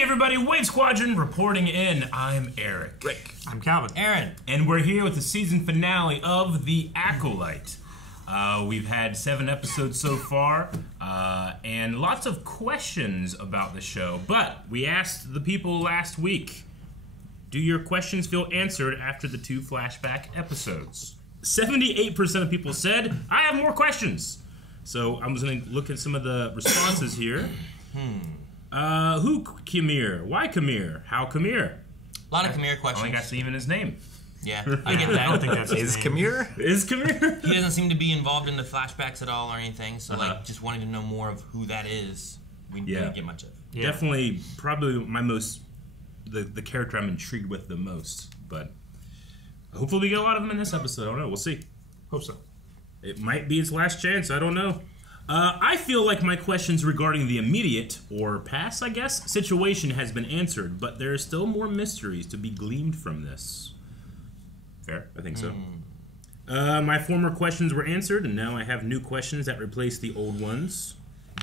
Hey everybody, Wave Squadron reporting in. I'm Eric. Rick. I'm Calvin. Aaron. And we're here with the season finale of The Acolyte. We've had 7 episodes so far, and lots of questions about the show. But we asked the people last week, do your questions feel answered after the 2 flashback episodes? 78% of people said, I have more questions. So I'm just going to look at some of the responses here. Who Khmer? Why Khmer? How Khmer? A lot of Khmer questions. I only got to even his name. Yeah, I get that. I don't think that's his name. Khmer? Is Khmer? He doesn't seem to be involved in the flashbacks at all or anything, so like just wanting to know more of who that is, we didn't get much of. Yeah. Definitely, probably my most, the character I'm intrigued with the most, but hopefully we get a lot of them in this episode. I don't know, we'll see. Hope so. It might be its last chance, I don't know. I feel like my questions regarding the immediate, or past, I guess, situation has been answered, but there are still more mysteries to be gleaned from this. Fair? I think so. My former questions were answered, and now I have new questions that replace the old ones.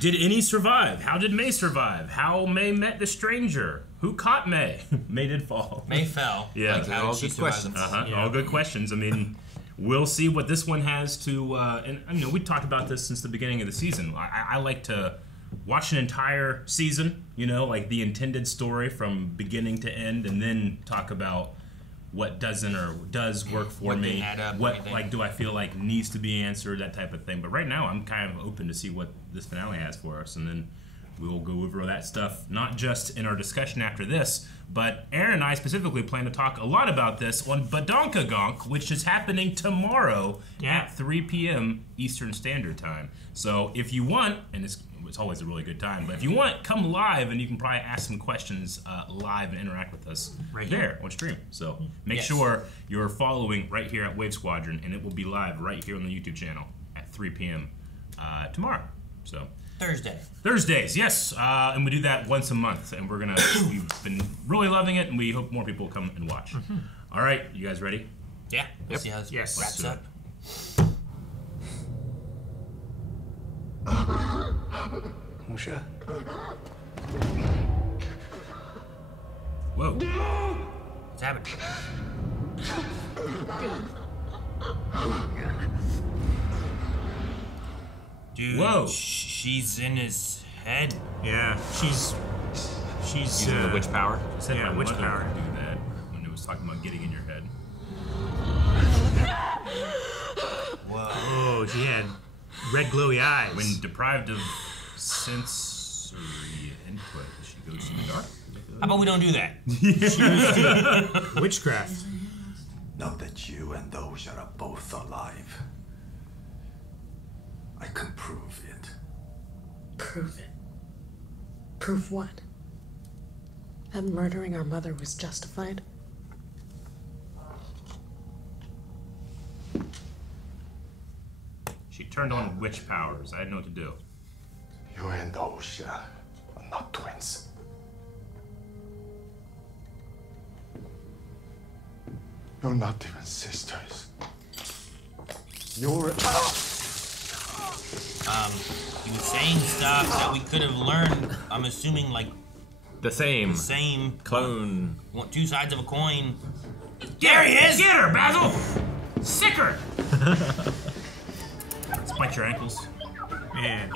Did any survive? How did Mae survive? How Mae met the stranger? Who caught Mae? Mae did fall. Mae fell. Yeah, like, how all did she good survive questions. the- All good questions. I mean, we'll see what this one has to, and you know, we talked about this since the beginning of the season. I like to watch an entire season, you know, like the intended story from beginning to end, and then talk about what doesn't or does work for What me. didn't add up, What, everything. like, do I feel like needs to be answered, that type of thing. But right now, I'm kind of open to see what this finale has for us, and then we will go over that stuff, not just in our discussion after this, but Aaron and I specifically plan to talk a lot about this on Badonkagonk, which is happening tomorrow at 3 p.m. Eastern Standard Time. So if you want, and it's always a really good time, but if you want, come live and you can probably ask some questions live and interact with us Right there on stream. So make Yes. sure you're following right here at Wave Squadron, and it will be live right here on the YouTube channel at 3 p.m. Tomorrow. So. Thursdays, yes, and we do that once a month, and we've been really loving it, and we hope more people will come and watch. All right, you guys ready? Yeah, we'll see how this Yes. wraps up. Osha. Whoa. What's happening? Dude, Whoa. She's in his head. Yeah, she's Using the witch power. I said Yeah, my witch mother power. could do that when it was talking about getting in your head. Whoa. Oh, she had red glowy eyes. When deprived of sensory input, she goes in the dark. How about we don't do that? Witchcraft. Know that you and those are both alive. I can prove it. Prove it. Prove what? That murdering our mother was justified? She turned on witch powers. I didn't know what to do. You and Osha are not twins. You're not even sisters. You're... He was saying stuff that we could have learned. I'm assuming like The same. clone. Clone. 2 sides of a coin. There he is! Get her, Basil! Sick her! Spike your ankles. Man,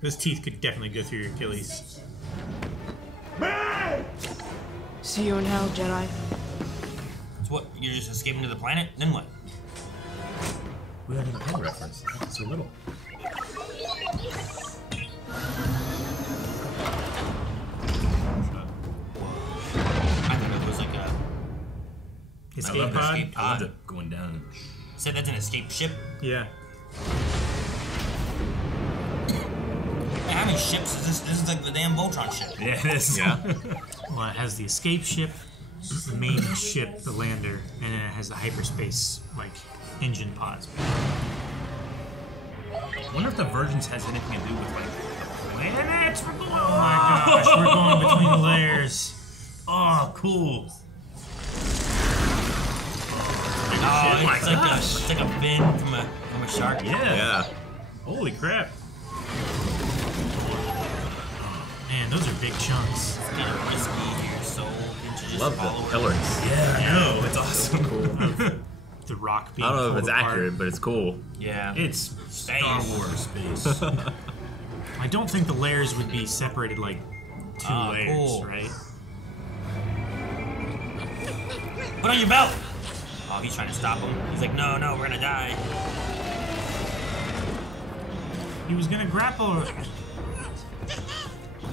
those teeth could definitely go through your Achilles. See you in hell, Jedi. So what? You're just escaping to the planet? Then what? We don't have a head reference. That's so little. I thought it was like a. Escape pod? escape I loved pod. it going down. Said that's an escape ship. Yeah. Man, how many ships is this? This is like the damn Voltron ship. Yeah, it is. Yeah. Well, it has the escape ship, the main ship, the lander, and then it has the hyperspace, like, engine pods. I wonder if the Vergence has anything to do with, like, the planets? We're going. Oh my gosh, we're going between the layers. Oh, cool. Oh, it's like a fin from a shark. Yeah. Yeah. Holy crap. Man, those are big chunks. It's kind of risky your soul into just Love follow the it. pillars. Yeah, I know. It's awesome. The rock being I don't know if pulled it's apart. accurate, but it's cool. Yeah. It's Star Wars space. I don't think the layers would be separated like two layers, cool. right? Put on your belt! Oh, he's trying to stop him. He's like, no, we're gonna die. He was gonna grapple.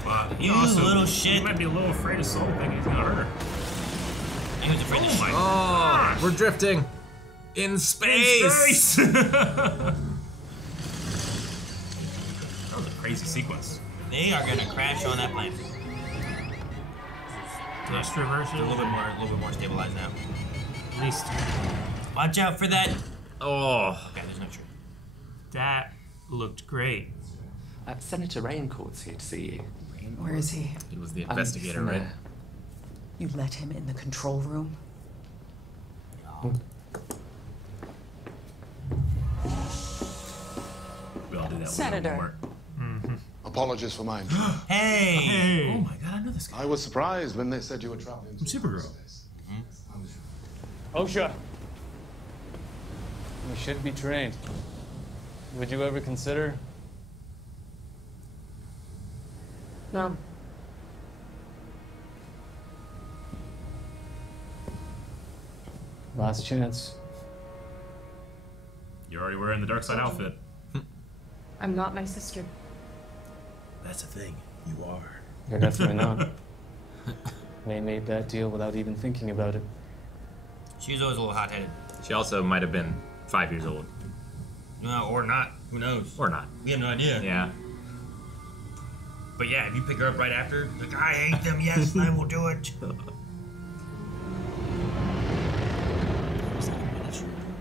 But You little shit. He might be a little afraid of Soul, thinking he's gonna hurt her. He was afraid to shoot. Oh, we're drifting in space. That was a crazy sequence. They are gonna crash on that plane. Thrust They're a reversal. little bit more stabilized now. At least Watch out for that. Oh, Okay, there's no tree. that looked great. Senator Raincourt's here to see you. Where is he? he was the investigator, right? You let him in the control room? We all do that. Senator. When we work. Apologies for my intrusion. Hey! Oh my god, I know this guy. I was surprised when they said you were traveling. From Supergirl. Osha. We should be trained. Would you ever consider? No. Last chance. You're already wearing the dark side outfit. I'm not my sister. That's the thing. You are. You're definitely not. May made that deal without even thinking about it. She was always a little hot-headed. She also might have been 5 years old. No, or not. Who knows? Or not. We have no idea. Yeah. But yeah, if you pick her up right after, like, I hate them, yes, I will do it.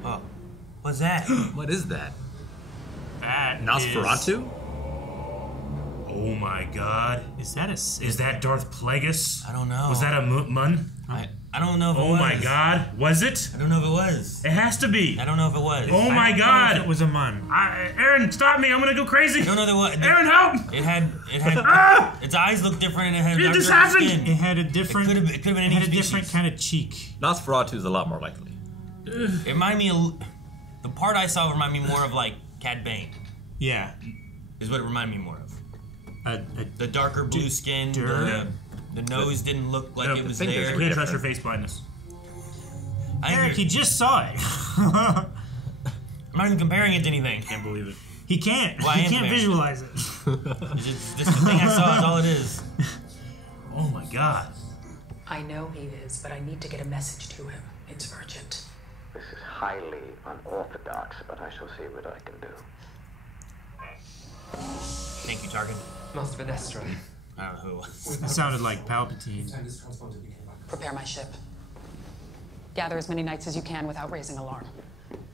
Oh, what's that? What is that? That Nosferatu? Oh my god. Is that a Sith? Is that Darth Plagueis? I don't know. Was that a mun? I don't know if it Oh was. my god. Was it? I don't know if it was. It has to be. I don't know if it was. Oh my I don't know if god. it was a mun. Aaron, stop me. I'm gonna go crazy. I don't know if it was. Aaron, help! It had Ah! its eyes looked different and it had It darker just happened! skin. It had a different. It could've been any it had a species. different kind of cheek. Nosferatu is a lot more likely. It reminded me of, the part I saw reminded me more of like Cad Bane. Yeah. Is what it reminded me more of. The darker blue skin, Dur- the nose didn't look like No, it was the fingers there. were You can't trust your face blindness. Eric, he just saw it. I'm not even comparing it to anything. Can't believe it. He can't. Well, I he am can't there. visualize it. It's just the thing I saw is all it is. Oh my god. I know he is, but I need to get a message to him. It's urgent. This is highly unorthodox, but I shall see what I can do. Thank you, Tarkin. Master Vernestra. I don't know who it was. It sounded like Palpatine. Prepare my ship. Gather as many knights as you can without raising alarm.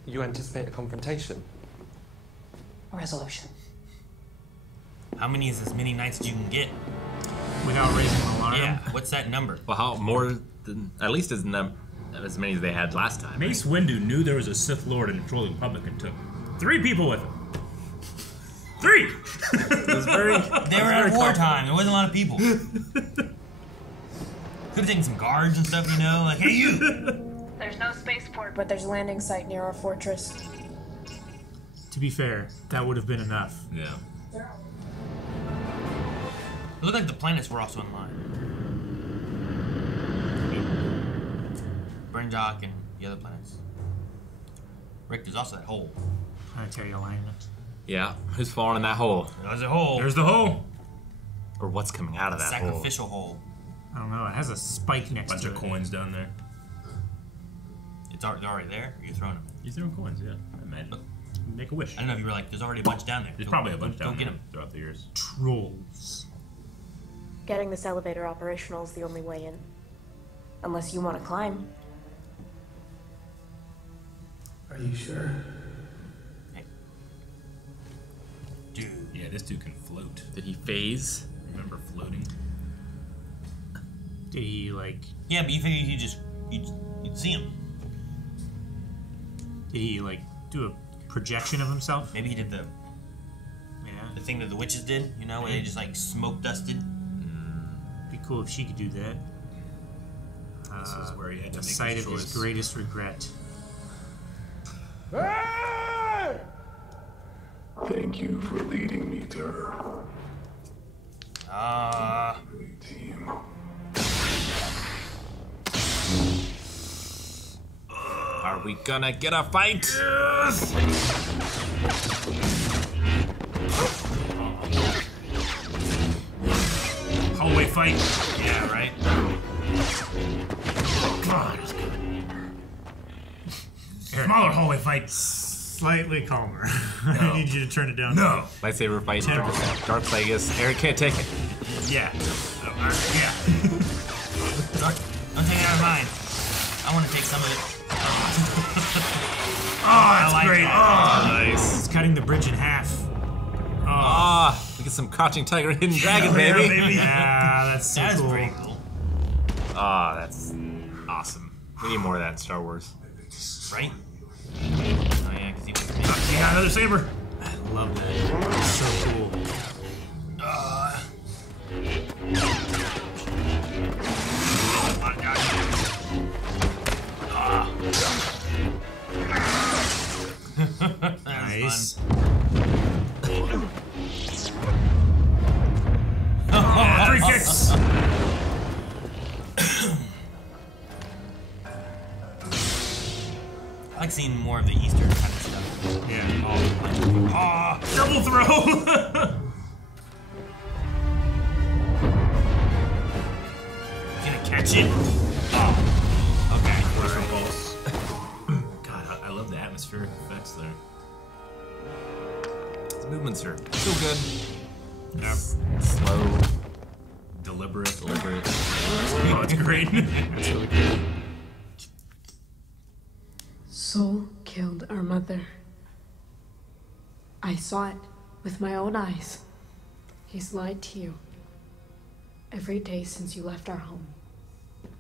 You anticipate a confrontation? A resolution. How many is as many knights as you can get? Without raising an alarm? Yeah, what's that number? Well, how more than at least as many as they had last time. Mace Windu knew there was a Sith Lord in Control of the Republic and took 3 people with him. 3! It was very. They were at wartime. There wasn't a lot of people. Could have taken some guards and stuff, you know? Like, hey, you! There's no spaceport, but there's a landing site near our fortress. To be fair, that would have been enough. Yeah. It looked like the planets were also in line. Brenjok and the other planets. Rick, there's also that hole. Planetary alignment. Yeah, who's falling in that hole? There's a hole. There's the hole. Or what's coming out of that hole? Sacrificial hole. I don't know. It has a spike next Bunch to of it. coins down there. It's already there? Or you throwing them? You throw coins, yeah. I imagine. Make a wish. I don't know if you were like, there's already a bunch down there. There's Go- probably a bunch go down get there them. throughout the years. Trolls. Getting this elevator operational is the only way in. Unless you want to climb. Are you sure? Hey. Dude. Yeah, this dude can float. Did he phase? Remember floating? Did he, like... Yeah, but you figure you'd see him. Did he, like, do a projection of himself? Maybe he did the Yeah. thing that the witches did, you know, where they just like smoke dusted. cool if she could do that. This is where he had to The make site his of his choice. greatest regret. Thank you for leading me to her. Team. Are we gonna get a fight? Yes! Hallway fight. Yeah, right? God, it's good. Smaller hallway fight. Slightly calmer. I need you to turn it down. No. Lightsaber fight. Darth Plagueis. Eric can't take it. Yeah. Yeah. Don't take it out of mine. I want to take some of it. That's like great. that. Oh, nice. It's cutting the bridge in half. Ah, we get some crouching tiger, hidden dragon, baby. Yeah, that's so That's cool. pretty cool. Ah, that's awesome. We need more of that in Star Wars. Right? Oh, yeah, because he was big. You got another saber. I love that. It's so cool. Nice. Oh, 3 kicks. I like seeing more of the Easter kind of stuff. Yeah. Oh, double throw. Gonna catch it? Oh. Okay. God, I love the atmospheric effects there. His movements are so good. Yeah. Slow. Deliberate. Oh, it's great. That's really good. Soul killed our mother. I saw it with my own eyes. He's lied to you. Every day since you left our home.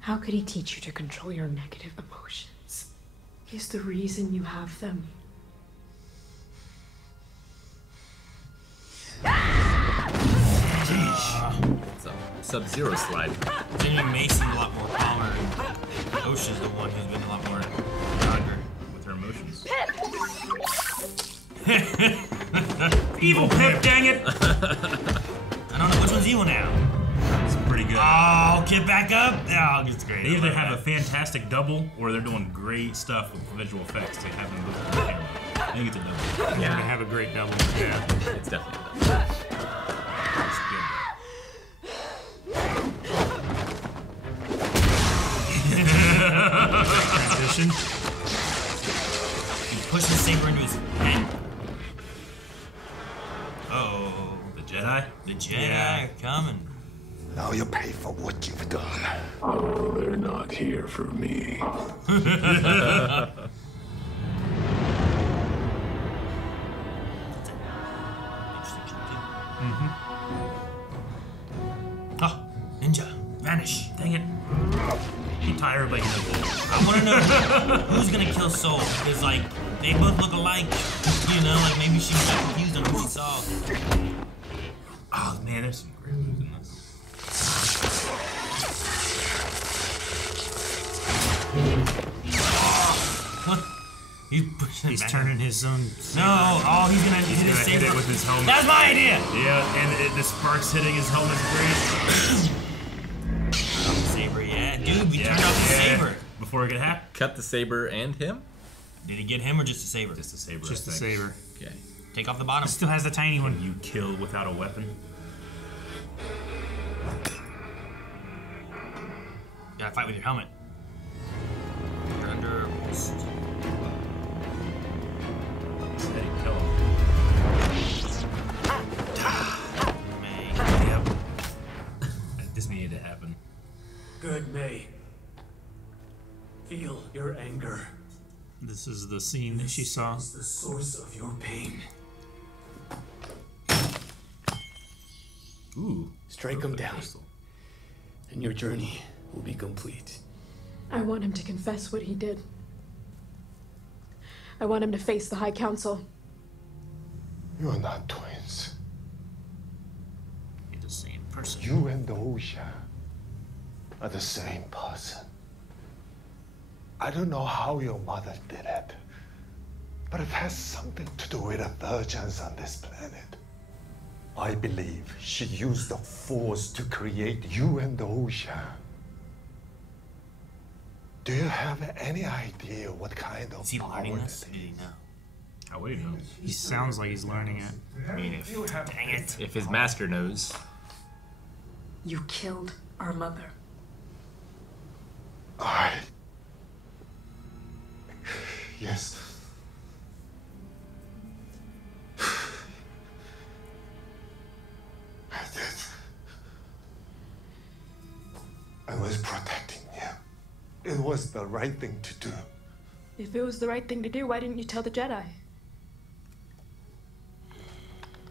How could he teach you to control your negative emotions? He's the reason you have them. It's a Sub-Zero slide. Then Mae seemed a lot more calmer. Osha's the one who's been a lot more darker With her emotions. Evil Pip, dang it! I don't know which one's evil now. It's pretty good. Oh, get back up! Oh, it's great. They either have a fantastic double or they're doing great stuff with visual effects to have them both on the camera. I think it's a double. Yeah, they have a great double. Yeah. It's definitely a double. It's good. Transition. He pushes the saber into his head. Oh, The Jedi? the Jedi are coming. Now you pay for what you've done. Oh, they're not here for me. Interesting shit, too. Oh, ninja, vanish. Dang it. You tie everybody knows it. I want to know who's gonna kill Soul, because like they both look alike. You know, like maybe she got confused on who she saw. Oh man, there's some great moves in this. He's pushing. He's it back. turning his own. No, oh, he's gonna He's gonna hit saber. it with his helmet. That's my idea. Yeah, and the sparks hitting his helmet's great. Saber, yeah, dude, we turned off the saber. Before it could happen. Cut the saber and him? Did he get him or just a saber? Just a saber. Just I the think. saber. Okay. Take off the bottom. Still has the tiny one. You kill without a weapon. You gotta fight with your helmet. You're under almost. Steady kill. Mae. Yep. This needed to happen. Good, Mae. Feel your anger. This is the scene that she saw. It's the source of your pain. Ooh. Strike him down, and your journey will be complete. I want him to confess what he did. I want him to face the High Council. You are not twins. You're the same person. You and Osha are the same person. I don't know how your mother did it, but it has something to do with a Vergence on this planet. I believe she used the Force to create you and Osha. Do you have any idea what kind of power it is? How would he know? He sounds like he's learning it. I mean, if his master knows. You killed our mother. Yes. I did. I was protecting you. It was the right thing to do. If it was the right thing to do, why didn't you tell the Jedi?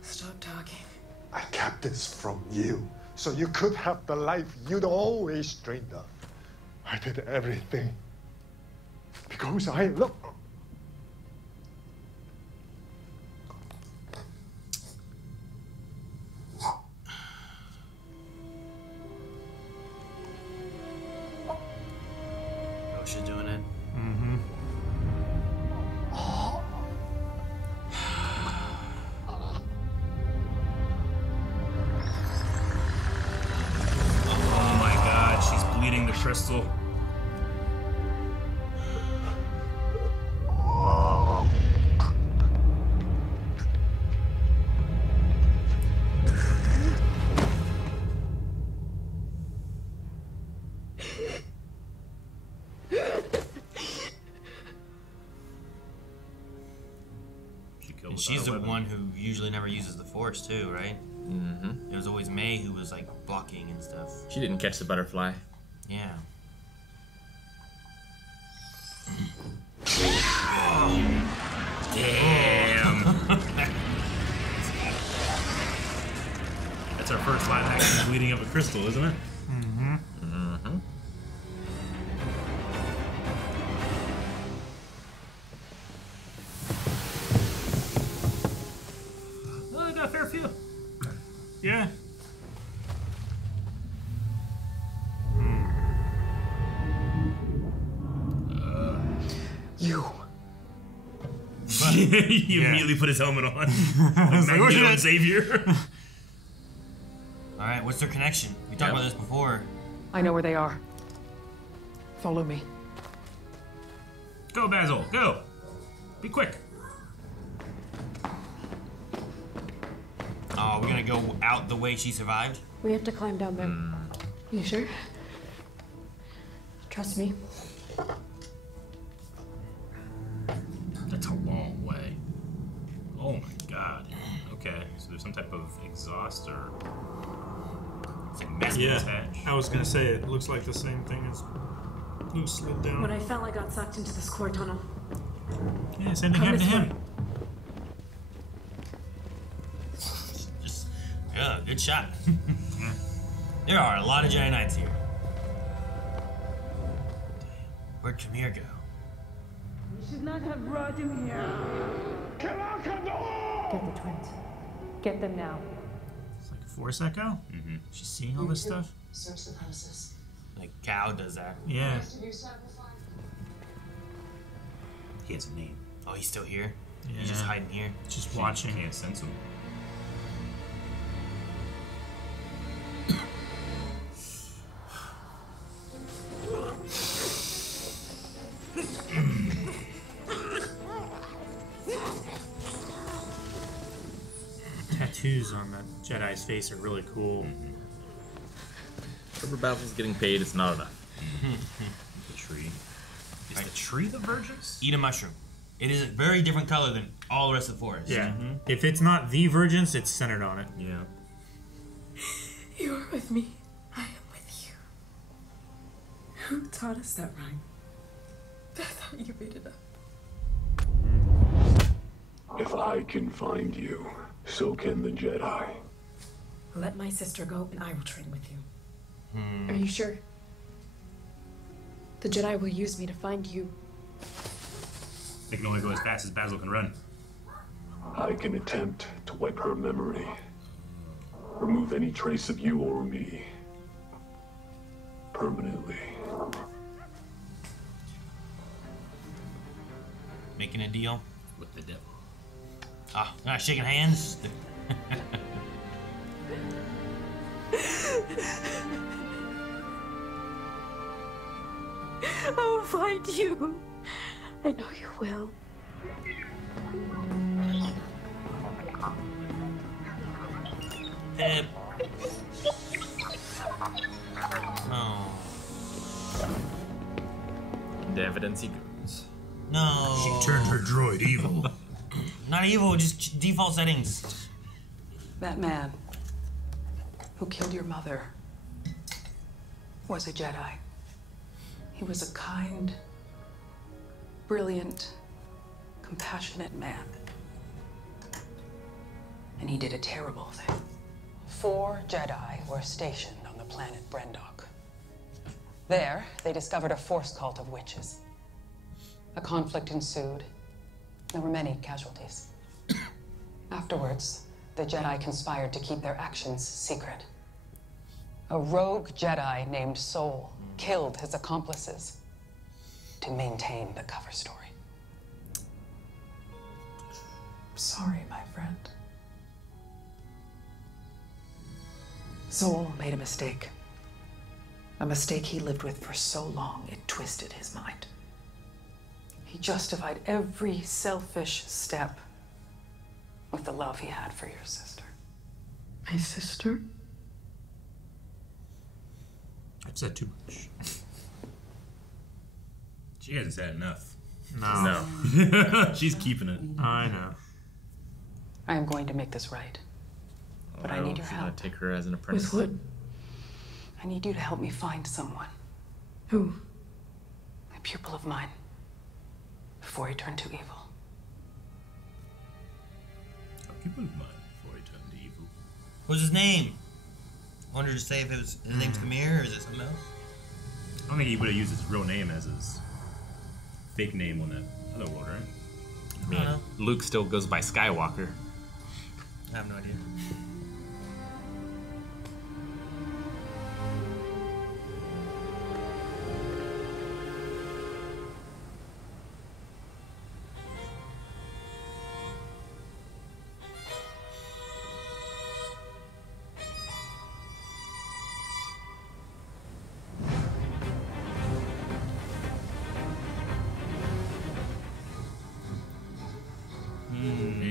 Stop talking. I kept this from you, so you could have the life you'd always dreamed of. I did everything because I love. Osha doing it. Mm-hmm. Oh my god, she's bleeding the crystal. And she's the one who usually never uses the Force too, right? Mm-hmm. It was always Mae who was like blocking and stuff. She didn't catch the butterfly. Yeah. Damn. That's our first live action bleeding of a crystal, isn't it? Mm-hmm. Mm-hmm. Oh, I got a fair few. Yeah. You. He immediately put his helmet on. Like Magneto and Xavier. Alright, what's their connection? We talked about this before. I know where they are. Follow me. Go, Basil, go. Be quick. Oh, we're gonna go out the way she survived? We have to climb down there. You sure? Trust me. That's a long way. Oh my god. Okay, so there's some type of exhaust or something attached. I was gonna say it looks like the same thing as Luke slid down. When I felt I got sucked into this core tunnel. Yeah, same thing happened to him. Yeah, good shot. There are a lot of Jedi Knights here. Where'd Kamir go? You should not have brought him here. Get the twins. Get them now. It's like a Force Echo? Mm-hmm. She's seeing all this stuff? Search the premises. Like Cal does that. Yeah. He has a name. Oh, he's still here? Yeah. He's just hiding here? Just watching. Can't sense him. Tattoos on the Jedi's face are really cool. Rubber Basil's getting paid, it's not enough. The tree. Is the tree the Vergence? Eat a mushroom. It is a very different color than all the rest of the forest. Yeah. If it's not the Vergence, it's centered on it. Yeah. You are with me. I am with you. Who taught us that rhyme? I thought you made it up. If I can find you, so can the Jedi. Let my sister go and I will train with you. Are you sure? The Jedi will use me to find you. They can only go as fast as Basil can run. I can attempt to wipe her memory. Remove any trace of you or me. Permanently. making a deal with the devil. Ah, not shaking hands. I will find you. I know you will. Pip. Oh. The evidence he goes. No. She turned her droid evil. Not evil, just default settings. That man who killed your mother was a Jedi. He was a kind, brilliant, compassionate man. And he did a terrible thing. 4 Jedi were stationed on the planet Brendok. There, they discovered a force cult of witches. A conflict ensued. There were many casualties. Afterwards, the Jedi conspired to keep their actions secret. A rogue Jedi named Soul killed his accomplices to maintain the cover story. Sorry, my friend. Soul made a mistake. A mistake he lived with for so long, it twisted his mind. He justified every selfish step with the love he had for your sister. My sister? I've said too much. She hasn't said enough. No. She's keeping it. I know. I am going to make this right. But I need your help. Take her as an apprentice. With what? I need you to help me find someone. Who? A pupil of mine. Before he turned to evil. A pupil of mine before he turned to evil. What's his name? I wanted to say if it was his name's Kamir or is it something else? I don't think he would have used his real name as his fake name on that other world, right? I mean, Luke still goes by Skywalker. I have no idea.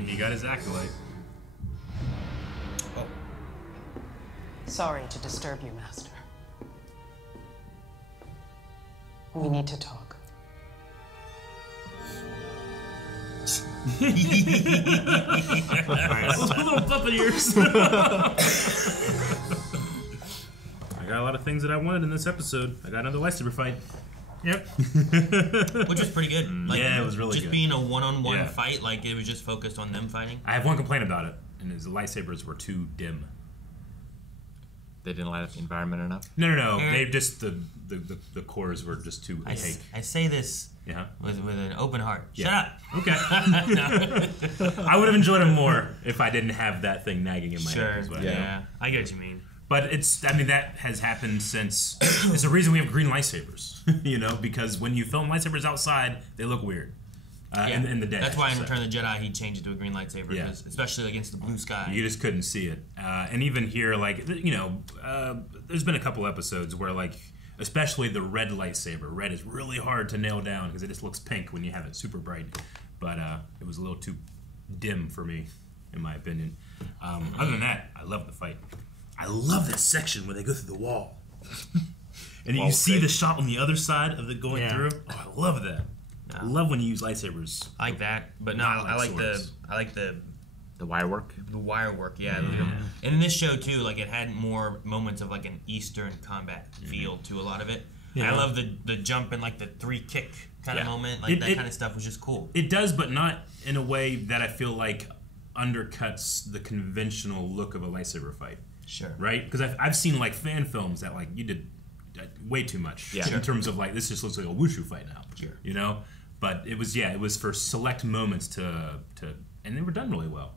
He got his Acolyte. Oh. Sorry to disturb you, Master. We need to talk. Little puppet ears. I got a lot of things that I wanted in this episode. I got another lightsaber fight. Yep. Which was pretty good. Like, yeah, it was really just good. Just being a one-on-one fight, like it was just focused on them fighting. I have one complaint about it, and his lightsabers were too dim. They didn't light up the environment enough? No. They just the cores were just too opaque. I say this with an open heart. Yeah. Shut up. Okay. I would have enjoyed him more if I didn't have that thing nagging in my head as well. Yeah, I get what you mean. But that has happened since. It's the reason we have green lightsabers, because when you film lightsabers outside, they look weird. In the day. That's why in Return of the Jedi, he changed it to a green lightsaber, especially against the blue sky. You just couldn't see it. And even here, there's been a couple episodes where, especially the red lightsaber. Red is really hard to nail down because it just looks pink when you have it super bright. But it was a little too dim for me, in my opinion. Other than that, I love the fight. I love that section where they go through the wall. And you see the shot on the other side of it going through. Oh, I love that. I love when you use lightsabers. I like that, but no, I like the wire work. The wire work, yeah. And in this show too, it had more moments of an Eastern combat feel to a lot of it. Yeah. I love the jump and the 3 kick kind of moment. That kind of stuff was just cool. It does, but not in a way that I feel undercuts the conventional look of a lightsaber fight. Sure. Right? Because I've seen fan films that you did way too much in terms of this just looks like a wushu fight now. Sure. But it was for select moments to and they were done really well.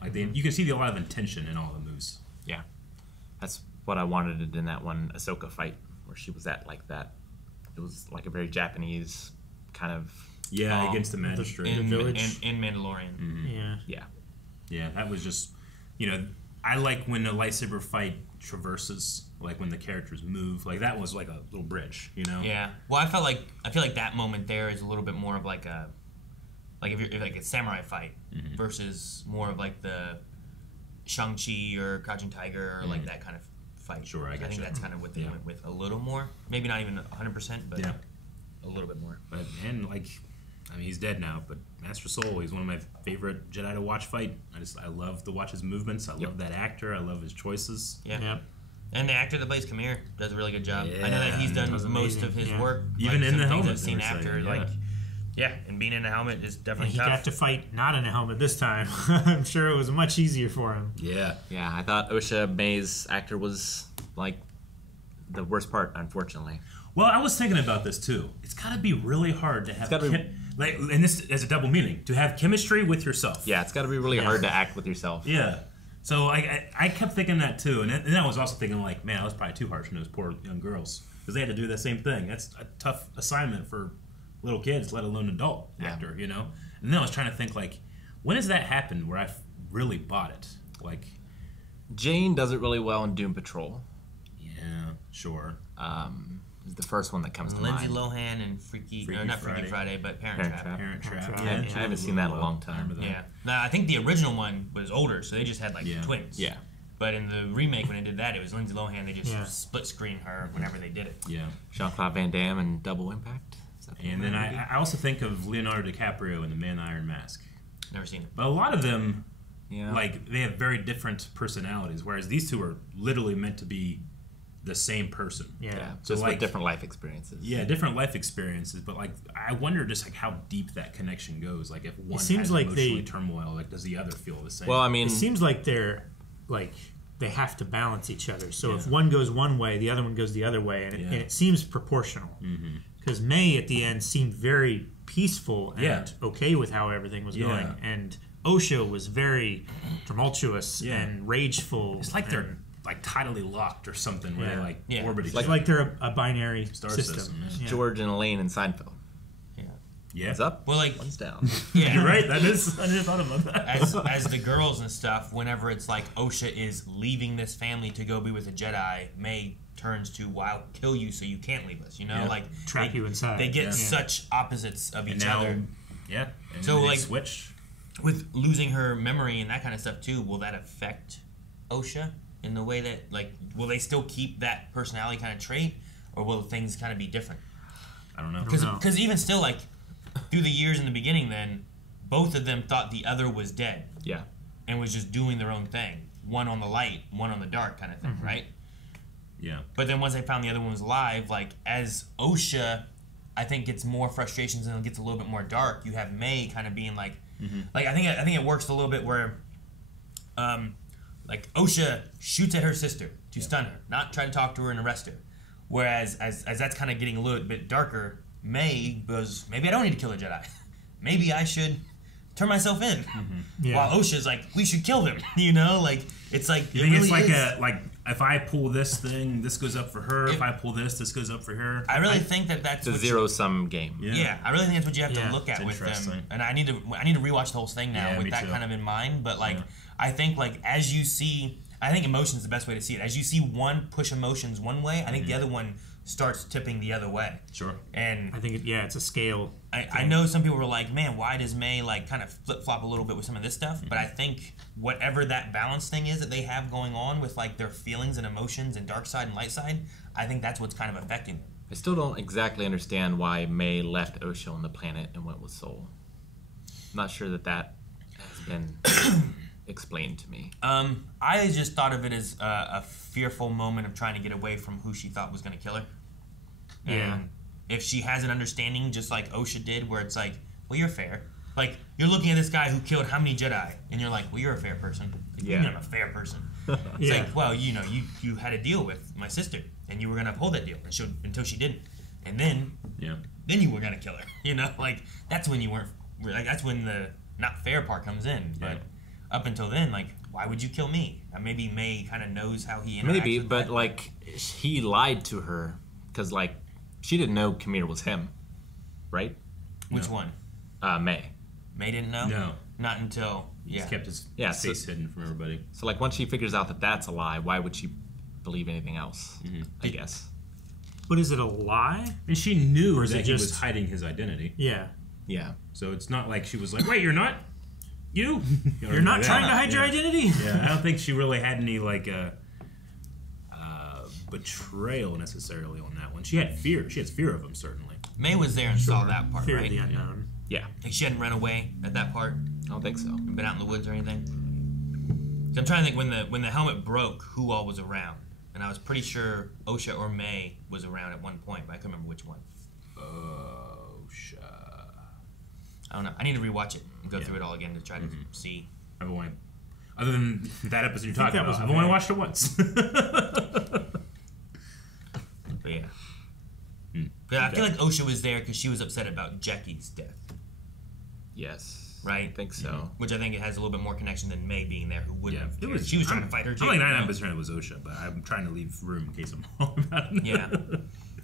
I thought you can see a lot of intention in all the moves. Yeah, that's what I wanted in that one Ahsoka fight where she was at that. It was a very Japanese kind of Yeah, against the magistrate. In the village. In Mandalorian. Mm-hmm. Yeah, that was just, I like when a lightsaber fight traverses, like when the characters move. Like that was like a little bridge, Yeah. Well, I feel like that moment there is a little bit more of like a, like if you're like a samurai fight versus more of like the Shang-Chi or Crouching Tiger or like that kind of fight. Sure, I think that's kind of what they went with a little more. Maybe not even 100%, but a little bit more. But man, he's dead now, but Master Soul, he's one of my favorite Jedi to watch fight. I love to watch his movements. I love that actor. I love his choices. Yeah. And the actor that plays Khmer does a really good job. I know that he's done most of his work. Even in the helmet. I've seen after, and being in a helmet is definitely he tough. got to fight not in a helmet this time. I'm sure it was much easier for him. Yeah. Yeah, I thought Osha Mae's actor was like the worst part, unfortunately. Well, I was thinking about this too. It's got to be really hard to have, and this is a double meaning, to have chemistry with yourself. Yeah, it's got to be really hard to act with yourself. Yeah. So I kept thinking that too, and then I was also thinking like, man, that was probably too harsh on those poor young girls because they had to do the same thing. That's a tough assignment for little kids, let alone adult actor, And then I was trying to think like, when does that happen where I really bought it? Like, Jane does it really well in Doom Patrol. Yeah, sure. Is the first one that comes to Lindsay mind. Lohan and Freaky Friday, but Parent Trap. Parent Trap. Yeah, I haven't seen that in a long time. Yeah. Now, I think the original one was older, so they just had like twins. Yeah. But in the remake, when they did that, it was Lindsay Lohan. They just split screen her whenever they did it. Yeah. Jean-Claude Van Damme in Double Impact. And then I also think of Leonardo DiCaprio in The Man in the Iron Mask. Never seen it. But a lot of them, like, they have very different personalities, whereas these two are literally meant to be the same person. Yeah. So just like with different life experiences. Yeah, different life experiences. But like, I wonder just like how deep that connection goes. Like, if one seems has like emotionally turmoil, like does the other feel the same? Well, I mean, it seems like they have to balance each other. So if one goes one way, the other one goes the other way, and it seems proportional. Because Mae at the end seemed very peaceful and okay with how everything was going, and Osha was very tumultuous and rageful. It's like they're like tidally locked or something where they like orbit each other. It's like they're a binary Star system. George and Elaine in Seinfeld. Yeah. One's up, well, like, one's down. Yeah, you're right. That is. I never thought about that. As the girls and stuff, whenever it's like Osha is leaving this family to go be with a Jedi, Mae turns to, well, I'll kill you so you can't leave us. Like trap you inside. They get such opposites of each other. Yeah. And so they like switch with losing her memory and that kind of stuff too. Will that affect Osha in the way that will they still keep that personality kind of trait, or will things kind of be different? I don't know. Because even still, through the years in the beginning, then both of them thought the other was dead. Yeah. And was just doing their own thing. One on the light, one on the dark kind of thing, right? Yeah. But then once they found the other one was alive, as Osha, I think gets more frustrations and it gets a little bit more dark. You have Mae kind of being I think it works a little bit where, Osha shoots at her sister to stun her, not try to talk to her and arrest her. Whereas as that's kind of getting a little bit darker, Mae goes, maybe I don't need to kill a Jedi. Maybe I should turn myself in. While Osha's like, we should kill them. It's like you think it's like if I pull this thing, this goes up for her. If I pull this goes up for her. I really think that's a zero-sum game. Yeah, I really think that's what you have to look at with them. And I need to rewatch the whole thing now with that kind of in mind. But I think as you see, I think emotion is the best way to see it. As you see one push emotions one way, I think the other one starts tipping the other way. Sure. And I think it's a scale. I know some people were like, man, why does Mae kind of flip-flop a little bit with some of this stuff? But I think whatever that balance thing is that they have going on with their feelings and emotions and dark side and light side, I think that's what's kind of affecting them. I still don't exactly understand why Mae left Osha on the planet and went with Soul. I'm not sure that has been explained to me. I just thought of it as a fearful moment of trying to get away from who she thought was going to kill her. Yeah. And if she has an understanding, just like Osha did, where it's like, well, you're fair. You're looking at this guy who killed how many Jedi, and you're like, well, you're a fair person. You're not a fair person. It's like, well, you had a deal with my sister, and you were going to uphold that deal until she didn't. And then you were going to kill her. That's when you weren't, that's when the not fair part comes in. But up until then, why would you kill me? Maybe Mae kind of knows how he interacts. Maybe, with but that. he lied to her because she didn't know Khmer was him, right? Which one? Mae. Mae didn't know? No. Not until... He's kept his face hidden from everybody. So, like, once she figures out that that's a lie, why would she believe anything else? I guess. But is it a lie? And she knew or is that it he just was hiding his identity. Yeah. Yeah. So it's not like she was like, wait, you're not? You? You're not trying to hide your identity? Yeah, I don't think she really had any, like, betrayal necessarily on that one. She had fear. She has fear of him, certainly. Mae was there and saw that part, Fear right? of the unknown. Yeah. Like she hadn't run away at that part? I don't think so. Been out in the woods or anything? So I'm trying to think when the helmet broke, who all was around. And I was pretty sure Osha or Mae was around at one point, but I couldn't remember which one. Osha. I don't know. I need to rewatch it and go through it all again to try to see. I've only, other than that episode you're talking about, I've Mae. only watched it once. But yeah. But I feel like Osha was there because she was upset about Jackie's death. Yes. Right? I think so. Which I think it has a little bit more connection than Mae being there, who wouldn't have. It was, she was trying to fight her. I'm like 99% it was Osha, but I'm trying to leave room in case I'm wrong about it. Yeah.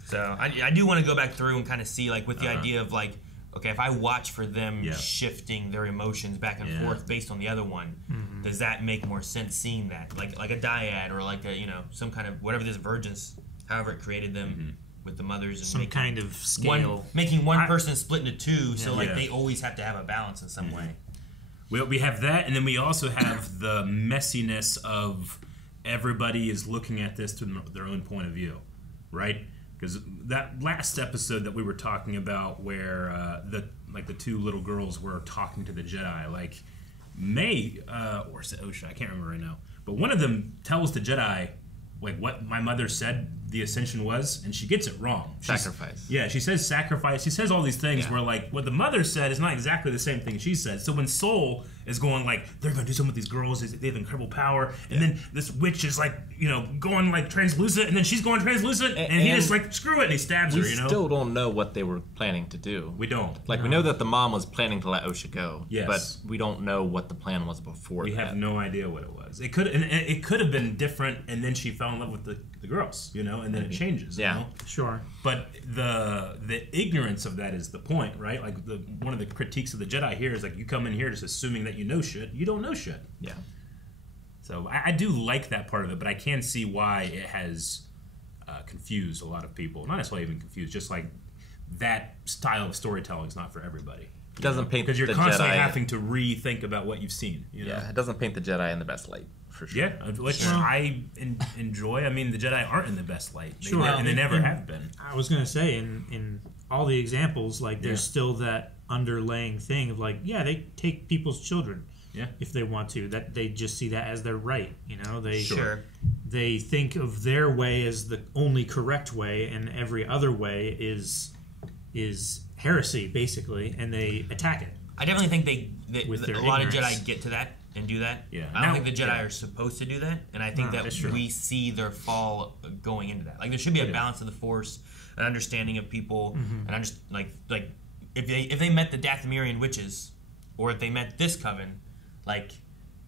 So I do want to go back through and kind of see, like, with the idea of, like, okay, if I watch for them shifting their emotions back and forth based on the other one, does that make more sense seeing that? Like a dyad or like a, you know, some kind of, whatever this Vergence, however it created them with the mothers. And some kind of scale. Making one person split into two, so like they always have to have a balance in some way. We have that, and then we also have the messiness of everybody is looking at this through their own point of view, right? Because that last episode that we were talking about, where the two little girls were talking to the Jedi, like Mae or Osha, I can't remember right now, but one of them tells the Jedi like what my mother said the ascension was, and she gets it wrong. Sacrifice. She says sacrifice. She says all these things where like what the mother said is not exactly the same thing she said. So when Soul is going like they're going to do something with these girls, they have incredible power, and then this witch is like going like translucent, and then she's going translucent, and he just like screw it, and he stabs her. We still don't know what they were planning to do. We don't. Like we know that the mom was planning to let Osha go, yes, but we don't know what the plan was before. We have no idea what it was. It could have been different, and then she fell in love with the girls, and then it changes. Yeah, sure. But the ignorance of that is the point, right? Like one of the critiques of the Jedi here is like you come in here just assuming that you know shit. You don't know shit. Yeah. So I do like that part of it, but I can see why it has confused a lot of people. Not necessarily even confused, just like that style of storytelling is not for everybody. It doesn't paint because you're the constantly Jedi, having to rethink about what you've seen. Yeah, it doesn't paint the Jedi in the best light. For sure. Yeah, which I enjoy. I mean, the Jedi aren't in the best light. Sure. And they never have been. I was going to say, in all the examples, like, there's still that underlaying thing of, like, they take people's children if they want to. That they just see that as their right, They think of their way as the only correct way, and every other way is heresy, basically, and they attack it. I definitely think a lot of Jedi get to that and do that. Yeah. I don't think the Jedi are supposed to do that, and I think that we see their fall going into that. Like there should be a balance of the Force, an understanding of people, and like if they met the Dathomirian witches, or if they met this coven, like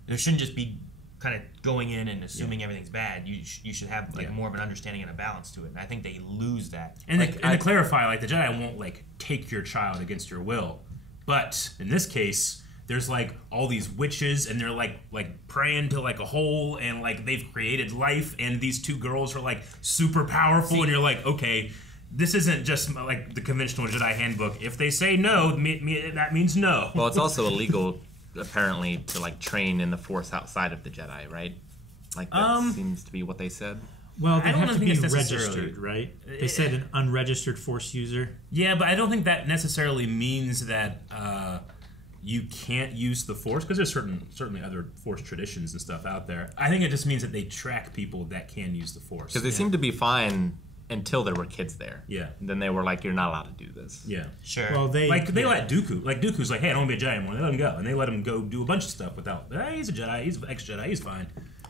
there shouldn't just be kind of going in and assuming everything's bad. You should have like more of an understanding and a balance to it. And I think they lose that. And to clarify, like the Jedi won't like take your child against your will, but in this case, there's like all these witches, and they're like praying to like a hole, and like they've created life, and these two girls are like super powerful, and you're like, okay, this isn't just like the conventional Jedi handbook. If they say no, that means no. Well, it's also illegal, apparently, to like train in the Force outside of the Jedi, right? Like that seems to be what they said. Well, they have to be registered, right? They said an unregistered Force user. Yeah, but I don't think that necessarily means that you can't use the Force, because there's certainly other Force traditions and stuff out there. I think it just means that they track people that can use the Force. Because they seem to be fine until there were kids there. Yeah. And then they were like, you're not allowed to do this. Yeah. Sure. Well, they let Dooku. Like Dooku's like, hey, I don't want to be a Jedi anymore. They let him go, and they let him go do a bunch of stuff without. He's a Jedi. He's an ex-Jedi. He's fine.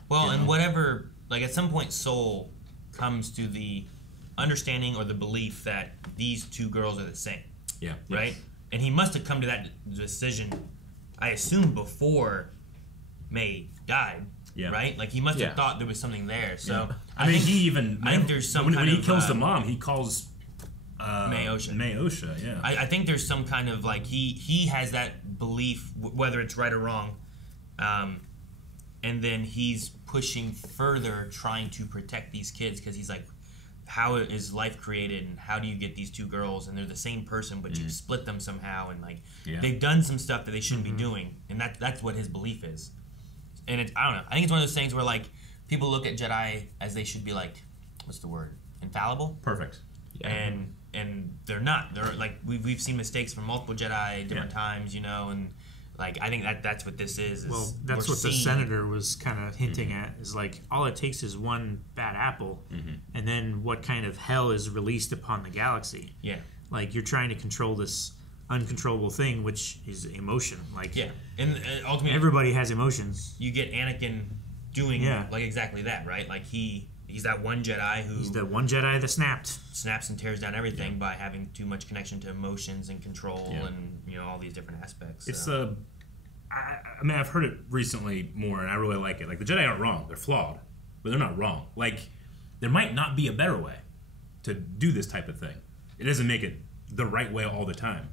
Well, and whatever. Like at some point, Soul comes to the understanding or the belief that these two girls are the same. Yeah. Right. Yes. And he must have come to that decision, I assume, before Mae died. Yeah. Right? Like he must have thought there was something there. So I think he even. I think there's some when kind he of, kills the mom, he calls Mae Osha. Mae Osha, yeah. I think there's some kind of like he has that belief, whether it's right or wrong, and then he's pushing further, trying to protect these kids because he's like, how is life created, and how do you get these two girls, and they're the same person, but you split them somehow, and like they've done some stuff that they shouldn't be doing, and that's what his belief is. And I don't know. I think it's one of those things where like people look at Jedi as they should be like, what's the word? Infallible. Perfect. Yeah. And they're not. They're like we've seen mistakes from multiple Jedi different times, you know, and like I think that's what this is. Well, that's what the senator was kind of hinting at. Is like all it takes is one bad apple, and then what kind of hell is released upon the galaxy? Yeah. Like you're trying to control this uncontrollable thing, which is emotion. Like and ultimately everybody has emotions. You get Anakin doing like exactly that, right? Like he's that one Jedi who he's the one Jedi that snaps and tears down everything by having too much connection to emotions and control and you know all these different aspects. It's I mean I've heard it recently more and I really like it. Like the Jedi aren't wrong; they're flawed, but they're not wrong. Like there might not be a better way to do this type of thing. It doesn't make it the right way all the time.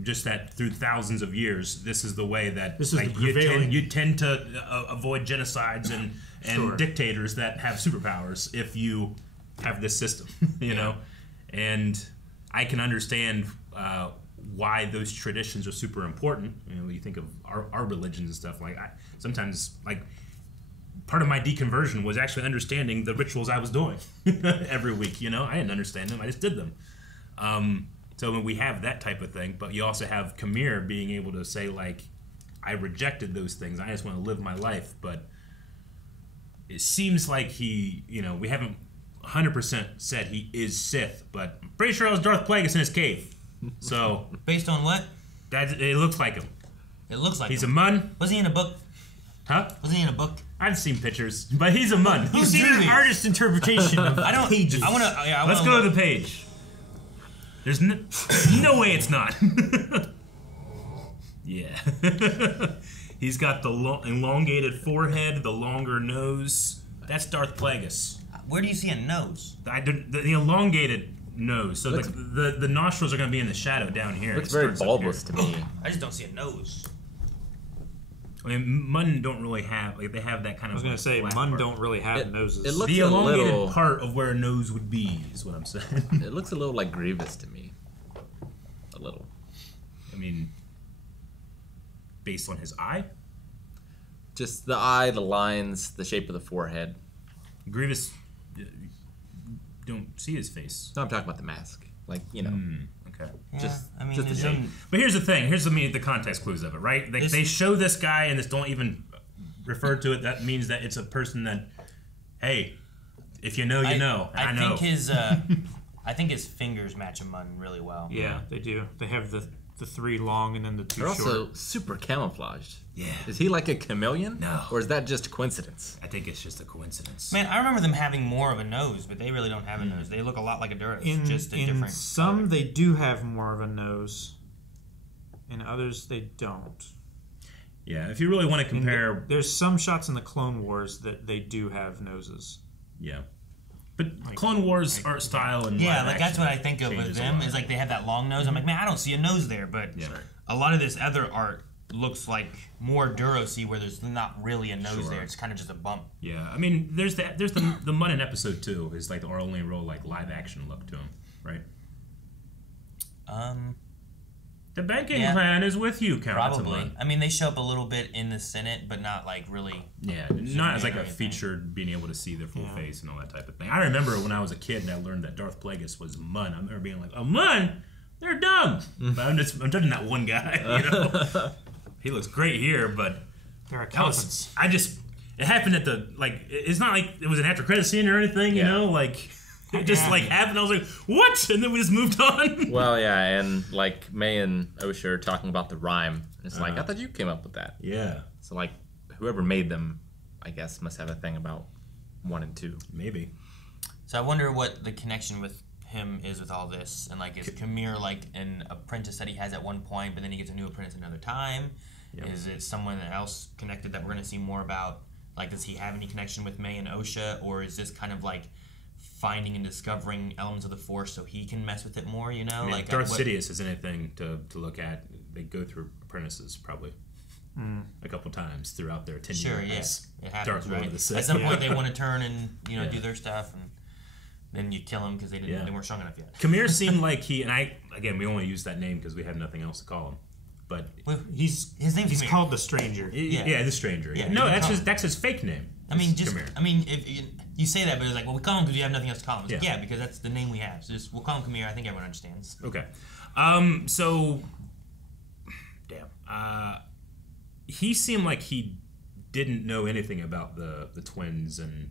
Just that through thousands of years, this is the way that like, you tend to avoid genocides and dictators that have superpowers if you have this system, you know? And I can understand why those traditions are super important. You know, you think of our religions and stuff. Like sometimes, like part of my deconversion was actually understanding the rituals I was doing every week. You know, I didn't understand them; I just did them. So when we have that type of thing, but you also have Kamir being able to say like, I rejected those things. I just want to live my life. But it seems like he, you know, we haven't 100% said he is Sith, but I'm pretty sure it was Darth Plagueis in his cave. So based on what? It looks like him. It looks like he's him. a Mun. Was he in a book? Huh? Was he in a book? I've seen pictures, but he's a Mun. You've seen an artist interpretation of pages. Let's go to the page. There's no way it's not. Yeah. He's got the elongated forehead, the longer nose. That's Darth Plagueis. Where do you see a nose? The elongated nose. So the nostrils are going to be in the shadow down here. Looks very bulbous to me. I just don't see a nose. I mean, Mun don't really have, like, they have that kind of. I was going to say, Mun don't really have noses. It looks the a elongated little, part of where a nose would be is what I'm saying. It looks a little like Grievous to me. A little. I mean, based on his eye? Just the eye, the lines, the shape of the forehead. Grievous, don't see his face. No, I'm talking about the mask. Like, you know. Okay. Yeah, just, I mean, just the shape. But here's the thing. Here's the context clues of it, right? They show this guy and this don't even refer to it. That means that it's a person that, hey, if you know, you know. I know. I think his fingers match a Mun really well. Yeah, they do. They have the three long and then the two They're short. also super camouflaged. Yeah. Is he like a chameleon? No. Or is that just coincidence? I think it's just a coincidence. Man, I remember them having more of a nose, but they really don't have a nose. They look a lot like a Duras, just a different. In some, color. They do have more of a nose. In others, they don't. Yeah, if you really want to compare, there's some shots in the Clone Wars that they do have noses. Yeah. But like, Clone Wars art style and like that's what I think of with them is like they have that long nose. I'm like, man, I don't see a nose there, but a lot of this other art looks like more Duros-y where there's not really a nose there. It's kind of just a bump. Yeah, I mean, there's the Mun in Episode 2 is like our only real like live action look to him, right? The banking plan is with you, probably. I mean, they show up a little bit in the Senate, but not like really. Yeah, not as like a featured being able to see their full face and all that type of thing. I remember when I was a kid and I learned that Darth Plagueis was Mun. I remember being like, "A Mun? They're dumb." But I'm judging that one guy. You know, he looks great here, but it happened at the It's not like it was an after credit scene or anything. You know, like. It just happened. I was like, "What?" And then we just moved on. Well, yeah, and like Mae and Osha are talking about the rhyme. It's like I thought you came up with that. Yeah. So like, whoever made them, I guess, must have a thing about 1 and 2. Maybe. So I wonder what the connection with him is with all this, and like, is Kamir like an apprentice that he has at one point, but then he gets a new apprentice another time? Yep. Is it someone else connected that we're going to see more about? Like, does he have any connection with Mae and Osha, or is this kind of like finding and discovering elements of the Force so he can mess with it more, you know? I mean, like Darth Sidious is anything to look at. They go through apprentices probably a couple times throughout their 10 years. It happens, Darth right? Lord of the Sith. At some point, they want to turn and do their stuff, and then you kill them because they weren't strong enough yet. Kamir seemed like we only use that name because we have nothing else to call him. But his name's called the Stranger. The Stranger. Yeah. No, that's his fake name. If you say that, but it's like, well, we call him because we have nothing else to call him. It's like, because that's the name we have. So we'll call him Kamir. I think everyone understands. Okay. He seemed like he didn't know anything about the twins and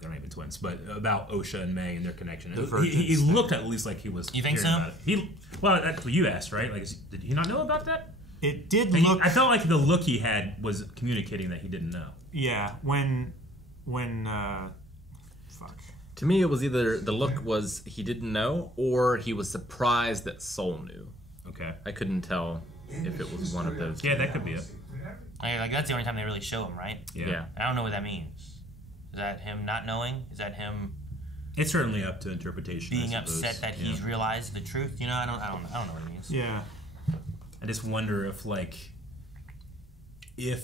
they're not even twins, but about Osha and Mae and their connection. He looked at least like he was. You think so? About it. That's what you asked, right? Like, did he not know about that? It did look. I felt like the look he had was communicating that he didn't know. Yeah, when fuck. To me, it was either the look was he didn't know, or he was surprised that Soul knew. Okay. I couldn't tell if it was one of those. Yeah, that could be it. Like that's the only time they really show him, right? Yeah. I don't know what that means. Is that him not knowing? Is that him? It's certainly up to interpretation. Being upset that he's realized the truth. You know, I don't know what it means. Yeah. I just wonder if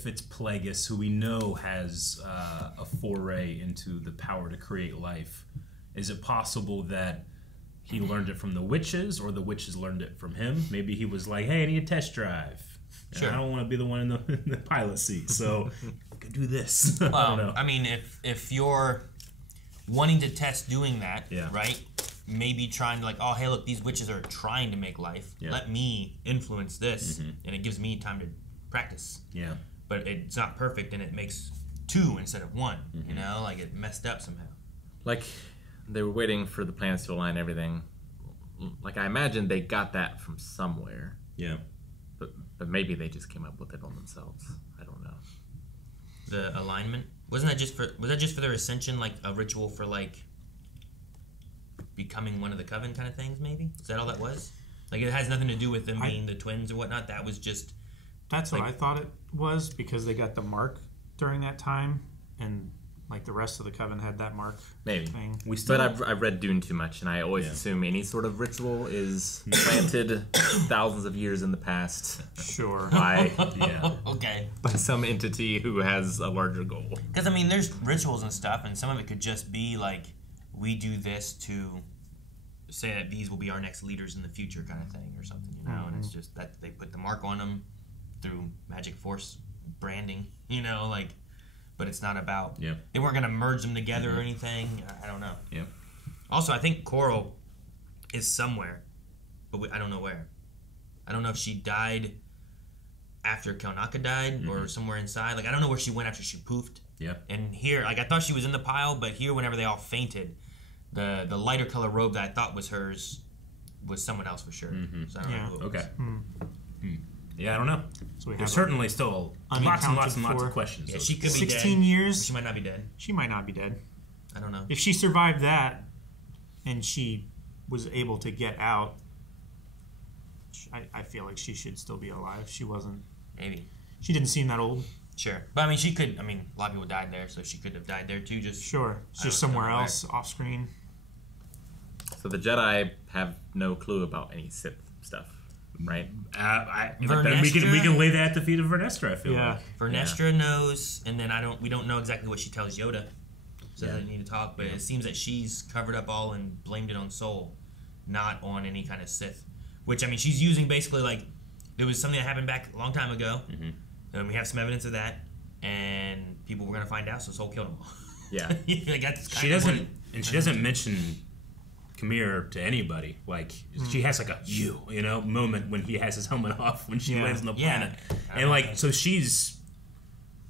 it's Plagueis, who we know has a foray into the power to create life, is it possible that he learned it from the witches, or the witches learned it from him? Maybe he was like, "Hey, I need a test drive. Sure. I don't want to be the one in the pilot seat, so I could do this." Well, I don't know. I mean, if you're wanting to test doing that, right? Maybe trying to like, oh, hey, look, these witches are trying to make life. Yeah. Let me influence this, and it gives me time to practice. Yeah. But it's not perfect, and it makes 2 instead of 1. You know, like it messed up somehow. Like they were waiting for the planets to align everything. Like I imagine they got that from somewhere. Yeah. But maybe they just came up with it on themselves. I don't know. The alignment was that just for their ascension, like a ritual for like becoming one of the coven kind of things? Maybe is that all that was? Like it has nothing to do with them being the twins or whatnot. That was just. That's what I thought it was, because they got the mark during that time, and like the rest of the coven had that mark. Maybe. Thing. But I've read Dune too much, and I always assume any sort of ritual is planted thousands of years in the past. Sure. By okay. By some entity who has a larger goal. Because I mean, there's rituals and stuff, and some of it could just be like, we do this to say that these will be our next leaders in the future, kind of thing, or something, you know. And it's just that they put the mark on them through magic force branding, you know, like. But it's not about. Yeah. They weren't gonna merge them together or anything. I don't know. Yeah. Also, I think Koril is somewhere, but I don't know where. I don't know if she died after Kelnaka died or somewhere inside. Like I don't know where she went after she poofed. Yeah. And here, like I thought she was in the pile, but here, whenever they all fainted, the lighter color robe that I thought was hers was someone else for sure. So I don't know who it was. Okay. Yeah, I don't know. So there's certainly still lots and lots of questions. Yeah, she could be 16 dead. years. She might not be dead. She might not be dead. I don't know. If she survived that, and she was able to get out, I feel like she should still be alive. She wasn't. Maybe. She didn't seem that old. Sure, but I mean, she could. I mean, a lot of people died there, so she could have died there too. Just just somewhere else off screen. So the Jedi have no clue about any Sith stuff. Right. We can lay that at the feet of Vernestra. I feel like Vernestra knows, and then we don't know exactly what she tells Yoda, so they need to talk. But it seems that she's covered up all and blamed it on Soul, not on any kind of Sith. Which I mean, she's using basically like there was something that happened back a long time ago, and we have some evidence of that, and people were gonna find out, so Soul killed them all. Yeah. Like that's she doesn't mention Kamir to anybody. Like she has like a moment when he has his helmet off when she lands on the planet, and like so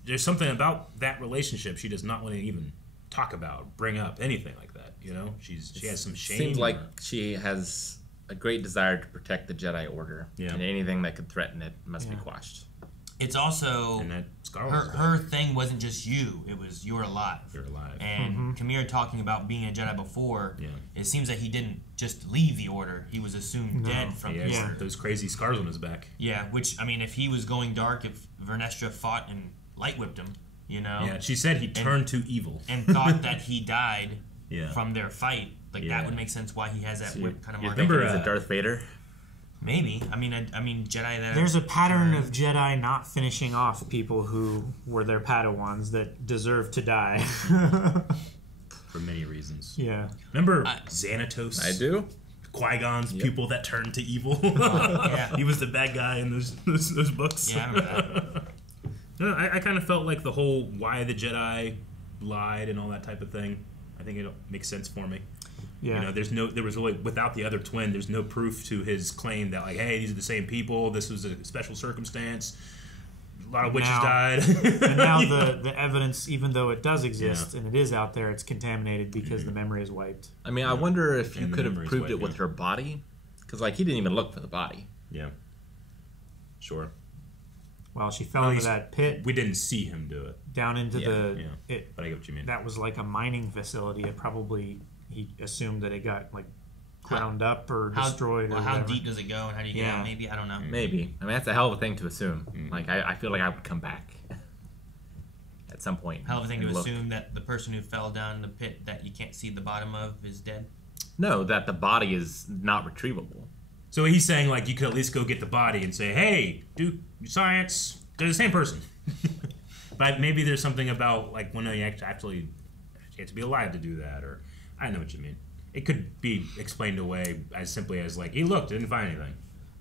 there's something about that relationship she does not want to even talk about, bring up anything like that. You know, she has some shame. Seems like she has a great desire to protect the Jedi Order, and anything that could threaten it must be quashed. It's also her thing wasn't just you; it was you're alive. You're alive. And Kamir talking about being a Jedi before. It seems that he didn't just leave the Order; he was assumed dead from the Order. Those crazy scars on his back. Yeah, which I mean, if he was going dark, if Vernestra fought and light whipped him, you know. Yeah, she said he turned to evil and thought that he died from their fight. Like that would make sense why he has that whip kind of mark. Remember, is it Darth Vader? Maybe. I mean, Jedi that... There's a pattern of Jedi not finishing off people who were their Padawans that deserve to die. For many reasons. Yeah. Remember Xanatos? I do. Qui-Gon's pupil that turned to evil. He was the bad guy in those books. Yeah, I remember that. No, I kind of felt like the whole why the Jedi lied and all that type of thing. I think it makes sense for me. Yeah. You know, there was really, without the other twin, there's no proof to his claim that, like, hey, these are the same people. This was a special circumstance. A lot of witches died. And now the evidence, even though it does exist and it is out there, it's contaminated because the memory is wiped. I mean, I wonder if you could have proved it with her body. Because, like, he didn't even look for the body. Yeah. Sure. Well, she fell into that pit. We didn't see him do it. Down into but I get what you mean. That was like a mining facility. It probably... He assumed that it got like ground up or destroyed. Well, how deep does it go, and how do you get out? Maybe, I don't know. Maybe. I mean, that's a hell of a thing to assume. Like, I feel like I would come back at some point. Hell of a thing to assume that the person who fell down the pit that you can't see the bottom of is dead. No, that the body is not retrievable. So he's saying, like, you could at least go get the body and say, hey, do science. They're the same person. But maybe there's something about, like, when you actually have to be alive to do that, or... I know what you mean. It could be explained away as simply as, like, he looked, didn't find anything.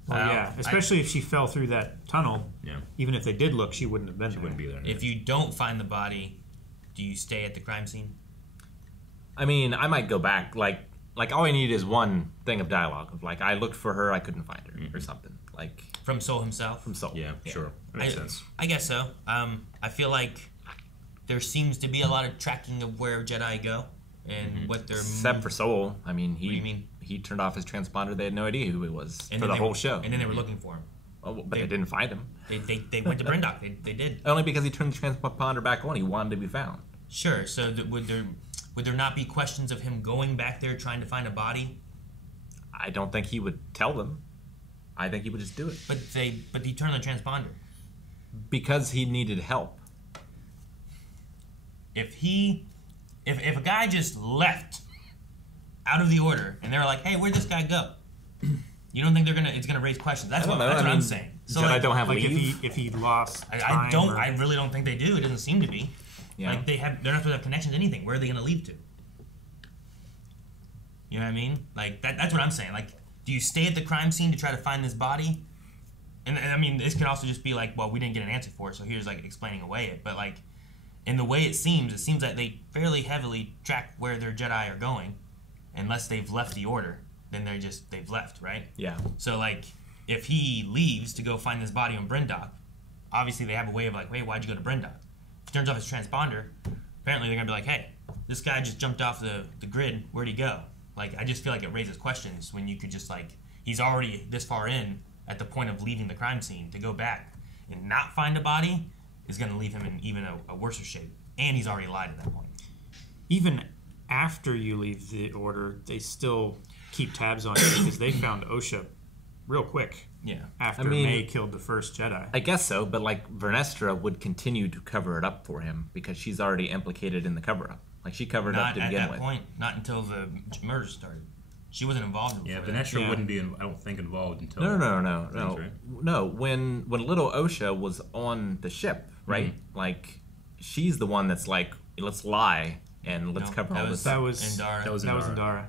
Well, especially if she fell through that tunnel. Yeah. Even if they did look, she wouldn't have been there. She wouldn't be there. If you don't find the body, do you stay at the crime scene? I mean, I might go back. Like all I need is one thing of dialogue of, like, I looked for her, I couldn't find her, or something. Like from Soul himself? From Soul. Yeah, sure. That makes sense. I guess so. I feel like there seems to be a lot of tracking of where Jedi go. And what they're... Except for Soul. I mean, what do you mean? He turned off his transponder. They had no idea who he was for the whole show. And then they were looking for him. Oh, but they didn't find him. They went to Brindok. They did. Only because he turned the transponder back on. He wanted to be found. Sure. So would there not be questions of him going back there trying to find a body? I don't think he would tell them. I think he would just do it. But he turned the transponder. Because he needed help. If a guy just left out of the order and they're like, "Hey, where'd this guy go?" You don't think it's gonna raise questions? That's what I'm saying. So Jedi don't have leave. If he lost, I really don't think they do. It doesn't seem to be. Yeah. Like they're not supposed to have connections to anything. Where are they gonna leave to? You know what I mean? Like that's what I'm saying. Like, do you stay at the crime scene to try to find this body? And I mean, this could also just be like, well, we didn't get an answer for it, so here's like explaining away it. But like. In the way it seems like they fairly heavily track where their Jedi are going, unless they've left the order. Then they've left, right? Yeah. So like, if he leaves to go find this body on Brindok, obviously they have a way of like, wait, why'd you go to Brindok? If he turns off his transponder, apparently they're gonna be like, hey, this guy just jumped off the grid. Where'd he go? Like, I just feel like it raises questions when you could just like, he's already this far in at the point of leaving the crime scene to go back and not find a body. Is going to leave him in even a worse shape. And he's already lied at that point. Even after you leave the order, they still keep tabs on you because they found Osha real quick. Yeah. After Mae killed the first Jedi. I guess so, but like Vernestra would continue to cover it up for him because she's already implicated in the cover-up. Like she covered it up to begin with. Not at that point. Not until the murder started. She wasn't involved. Yeah, Vernestra wouldn't be, I don't think, involved until... No. No, when little Osha was on the ship, right? Mm-hmm. Like, she's the one that's like, let's lie and let's cover all this. That was Indara. That was Indara.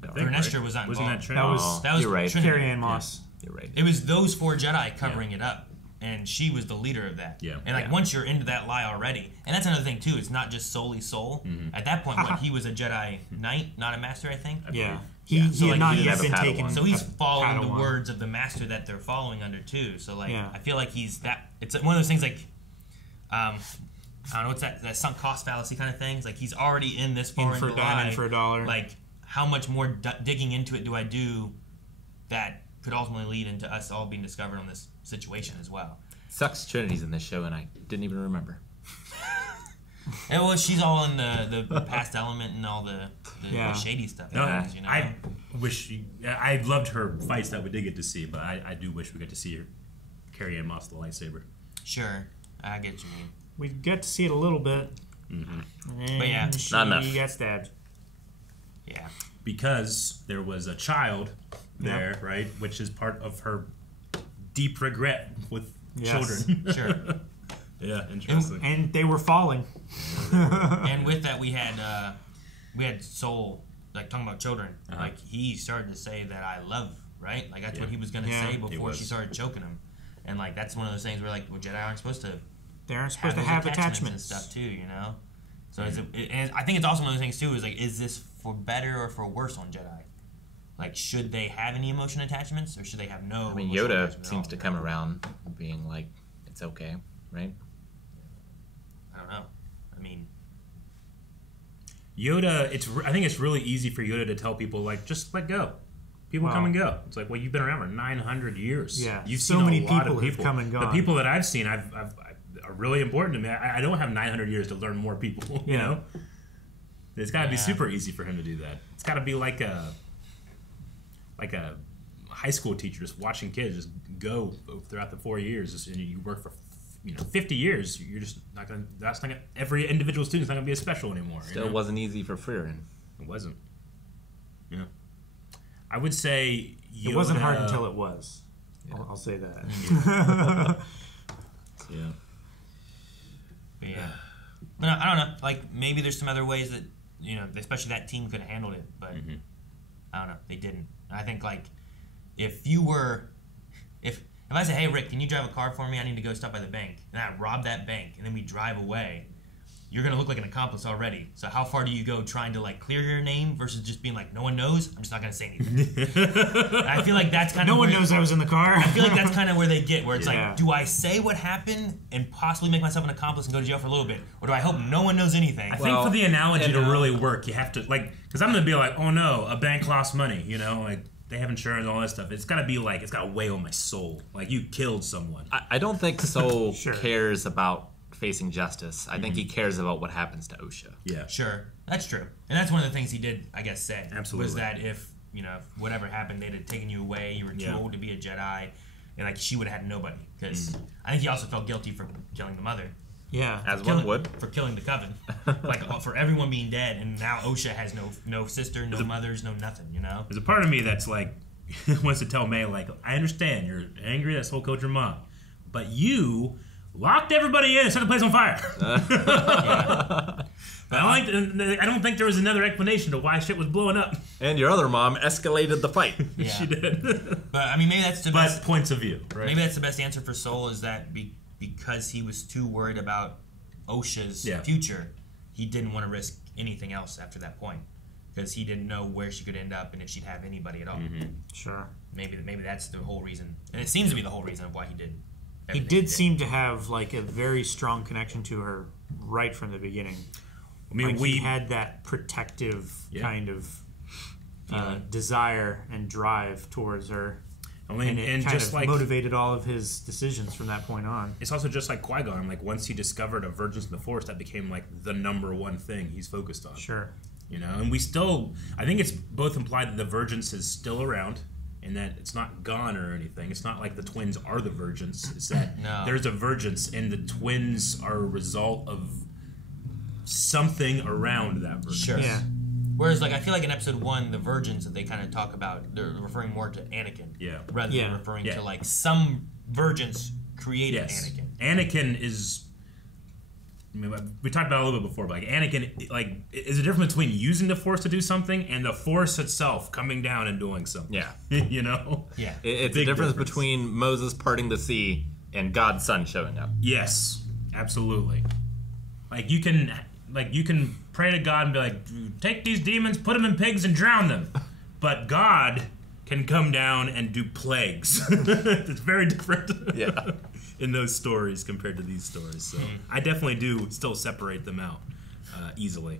Vernestra was not involved. That was you're right. Carrie-Anne Moss. Yeah, you're right. It was those 4 Jedi covering it up. And she was the leader of that. Yeah. And like once you're into that lie already, and that's another thing too, it's not just solely Soul. Mm-hmm. At that point, he was a Jedi Knight, not a Master, I think. Yeah. He had not yet been taken. So he's following the words of the Master that they're following under too. So like, I feel like he's that. It's one of those things like, I don't know, what's that sunk cost fallacy kind of thing. It's like he's already in this far into the lie. For a dollar. Like, how much more digging into it do I do that could ultimately lead into us all being discovered on this situation as well? Sucks Trinity's in this show and I didn't even remember. And well, she's all in the past element and all the shady stuff. No, happens, you know? I wish I loved her fights that we did get to see, but I do wish we got to see her Carrie-Anne Moss the lightsaber. Sure, I get what you mean. We get to see it a little bit. Mm-hmm. And but yeah, she not enough. got stabbed. Yeah. Because there was a child there, right? Which is part of her deep regret with children. Sure. Yeah, interesting. And they were falling. And with that, we had Soul, like, talking about children. Like, he started to say that I love, right? Like, that's what he was going to say before she started choking him. And, like, that's one of those things where, like, well, Jedi aren't supposed to... They aren't supposed to have attachments and stuff, too, you know? So, and I think it's also one of those things, too, is, like, is this for better or for worse on Jedi? Like, should they have any emotion attachments, or should they have no? I mean, Yoda seems to come around being like, it's okay, right? I don't know. I mean, Yoda, I think it's really easy for Yoda to tell people, like, just let go. People come and go. It's like, well, you've been around for 900 years. Yeah, you've so seen many a lot people of people have come and gone. The people that I've seen, are really important to me. I don't have 900 years to learn more people. You know, it's got to be super easy for him to do that. It's got to be like a high school teacher just watching kids just go throughout the 4 years, and you work for 50 years. You're just not gonna. That's not gonna, every individual student's not gonna be as special anymore. Still wasn't easy for Frieren. It wasn't. Yeah, I would say Yoda, it wasn't hard until it was. Yeah. I'll say that. Yeah. Yeah. But I don't know. Like, maybe there's some other ways that, especially that team could have handled it, but I don't know. They didn't. I think, like, if I say, hey, Rick, can you drive a car for me? I need to go stop by the bank. And I rob that bank, and then we drive away. You're going to look like an accomplice already. So how far do you go trying to, like, clear your name versus just being like, no one knows? I'm just not going to say anything. I feel like that's kind of no one knows I was in the car. I feel like that's kind of where they get, where it's like, do I say what happened and possibly make myself an accomplice and go to jail for a little bit? Or do I hope no one knows anything? I think for the analogy to really work, you have to, like, because I'm going to be like, oh no, a bank lost money, like, they have insurance and all that stuff. It's got to be like, it's got to weigh on my soul. Like, you killed someone. I don't think Soul cares about facing justice. I think he cares about what happens to Osha. Yeah. Sure. That's true. And that's one of the things he did, I guess, say. Absolutely. Was that if, whatever happened, they'd have taken you away, you were too old to be a Jedi, and, like, she would have had nobody. Because I think he also felt guilty for killing the mother. Yeah. As one would. For killing the Coven. Like, for everyone being dead, and now Osha has no sister, no mothers, no nothing, There's a part of me that's like, wants to tell Mae, like, I understand, you're angry, that's whole killed your mom, but you locked everybody in and set the place on fire. But I don't think there was another explanation to why shit was blowing up. And your other mom escalated the fight. Yeah. She did. But, I mean, maybe that's the best... points of view, right? Maybe that's the best answer for Soul, is that because he was too worried about Osha's future, he didn't want to risk anything else after that point. Because he didn't know where she could end up and if she'd have anybody at all. Sure. Maybe that's the whole reason. And it seems to be the whole reason of why he did everything he did. Seem to have, like, a very strong connection to her right from the beginning. I mean, he had that protective kind of desire and drive towards her. And it kind of motivated all of his decisions from that point on. It's also just like Qui-Gon. Like, once he discovered a Vergence in the Force, that became, like, the number one thing he's focused on. Sure. And we still, I think it's both implied that the Vergence is still around and that it's not gone or anything. It's not like the twins are the Vergence. It's that there's a Vergence and the twins are a result of something around that Vergence. Sure. Yeah. Whereas, like, I feel like in episode 1, the Vergence that they kind of talk about, they're referring more to Anakin. Yeah. Rather than referring to, like, some Vergence created Anakin. Anakin is... I mean, we talked about it a little bit before, but, like, Anakin, like, is a difference between using the Force to do something and the Force itself coming down and doing something. Yeah. Yeah. It's a difference between Moses parting the sea and God's son showing up. Yes, absolutely. Like, you can pray to God and be like, take these demons, put them in pigs, and drown them. But God can come down and do plagues. It's very different. Yeah. In those stories compared to these stories. So I definitely do still separate them out easily.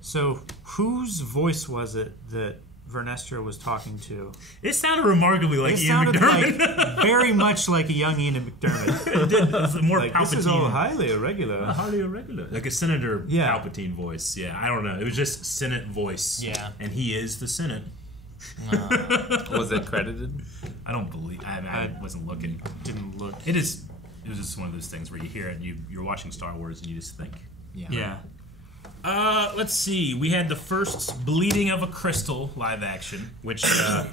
So whose voice was it that Vernestra was talking to? It sounded remarkably like Ian McDermott. Like, very much like a young Ian McDermott. It did. It was more like, Palpatine. This is all highly irregular. Highly irregular. Like a Senator Palpatine voice. Yeah, I don't know. It was just Senate voice. Yeah. And he is the Senate. Was it credited? I don't believe. I wasn't looking. Didn't look. It was just one of those things where you hear it and you're watching Star Wars and you just think. Yeah. Let's see. We had the first Bleeding of a Crystal live action, which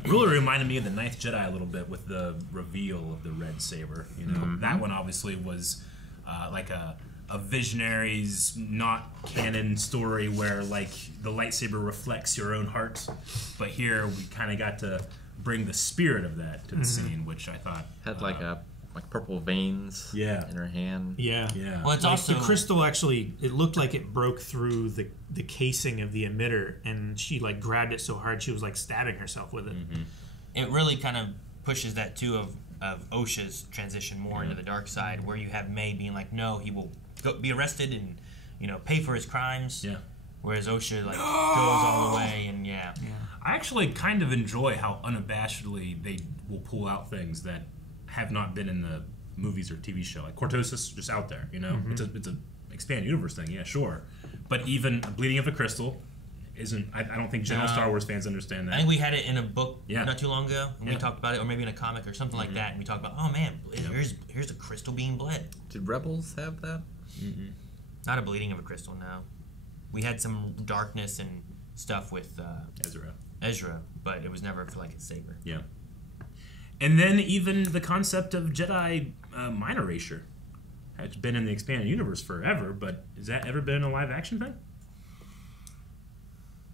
really reminded me of the Ninth Jedi a little bit with the reveal of the red saber. You know, that one obviously was like a Visionaries not canon story where like the lightsaber reflects your own heart, but here we kind of got to bring the spirit of that to the scene, which I thought had like purple veins in her hand. Yeah. Well, it's like also the crystal actually. It looked like it broke through the casing of the emitter, and she like grabbed it so hard she was like stabbing herself with it. It really kind of pushes that too of Osha's transition more into the dark side, where you have Mae being like, no, he will be arrested and pay for his crimes. Yeah. Whereas Osha like goes all the way and I actually kind of enjoy how unabashedly they will pull out things that have not been in the movies or TV show. Like Cortosis, just out there, It's a expanded universe thing, yeah, sure. But even Bleeding of a Crystal isn't. I don't think general Star Wars fans understand that. I think we had it in a book not too long ago, and we talked about it, or maybe in a comic or something like that, and we talked about, oh man, here's a crystal being bled. Did Rebels have that? Not a Bleeding of a Crystal, no. We had some darkness and stuff with Ezra, but it was never for like a saber. Yeah. And then even the concept of Jedi mind erasure. It's been in the expanded universe forever, but has that ever been a live action thing?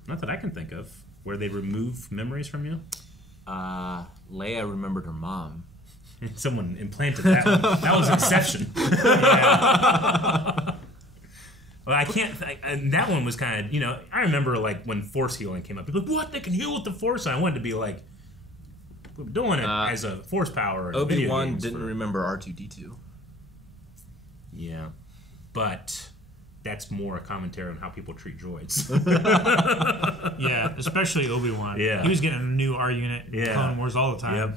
Not that I can think of. Where they remove memories from you? Leia remembered her mom. Someone implanted that one. That was an exception. Well, I can't. And that one was kind of, I remember like when Force healing came up. People were like, what? They can heal with the Force? And I wanted to be like, we're doing it as a Force power. Obi-Wan didn't remember R2-D2. Yeah, but that's more a commentary on how people treat droids. Yeah, especially Obi-Wan. Yeah, he was getting a new R unit in Clone Wars all the time. Yep.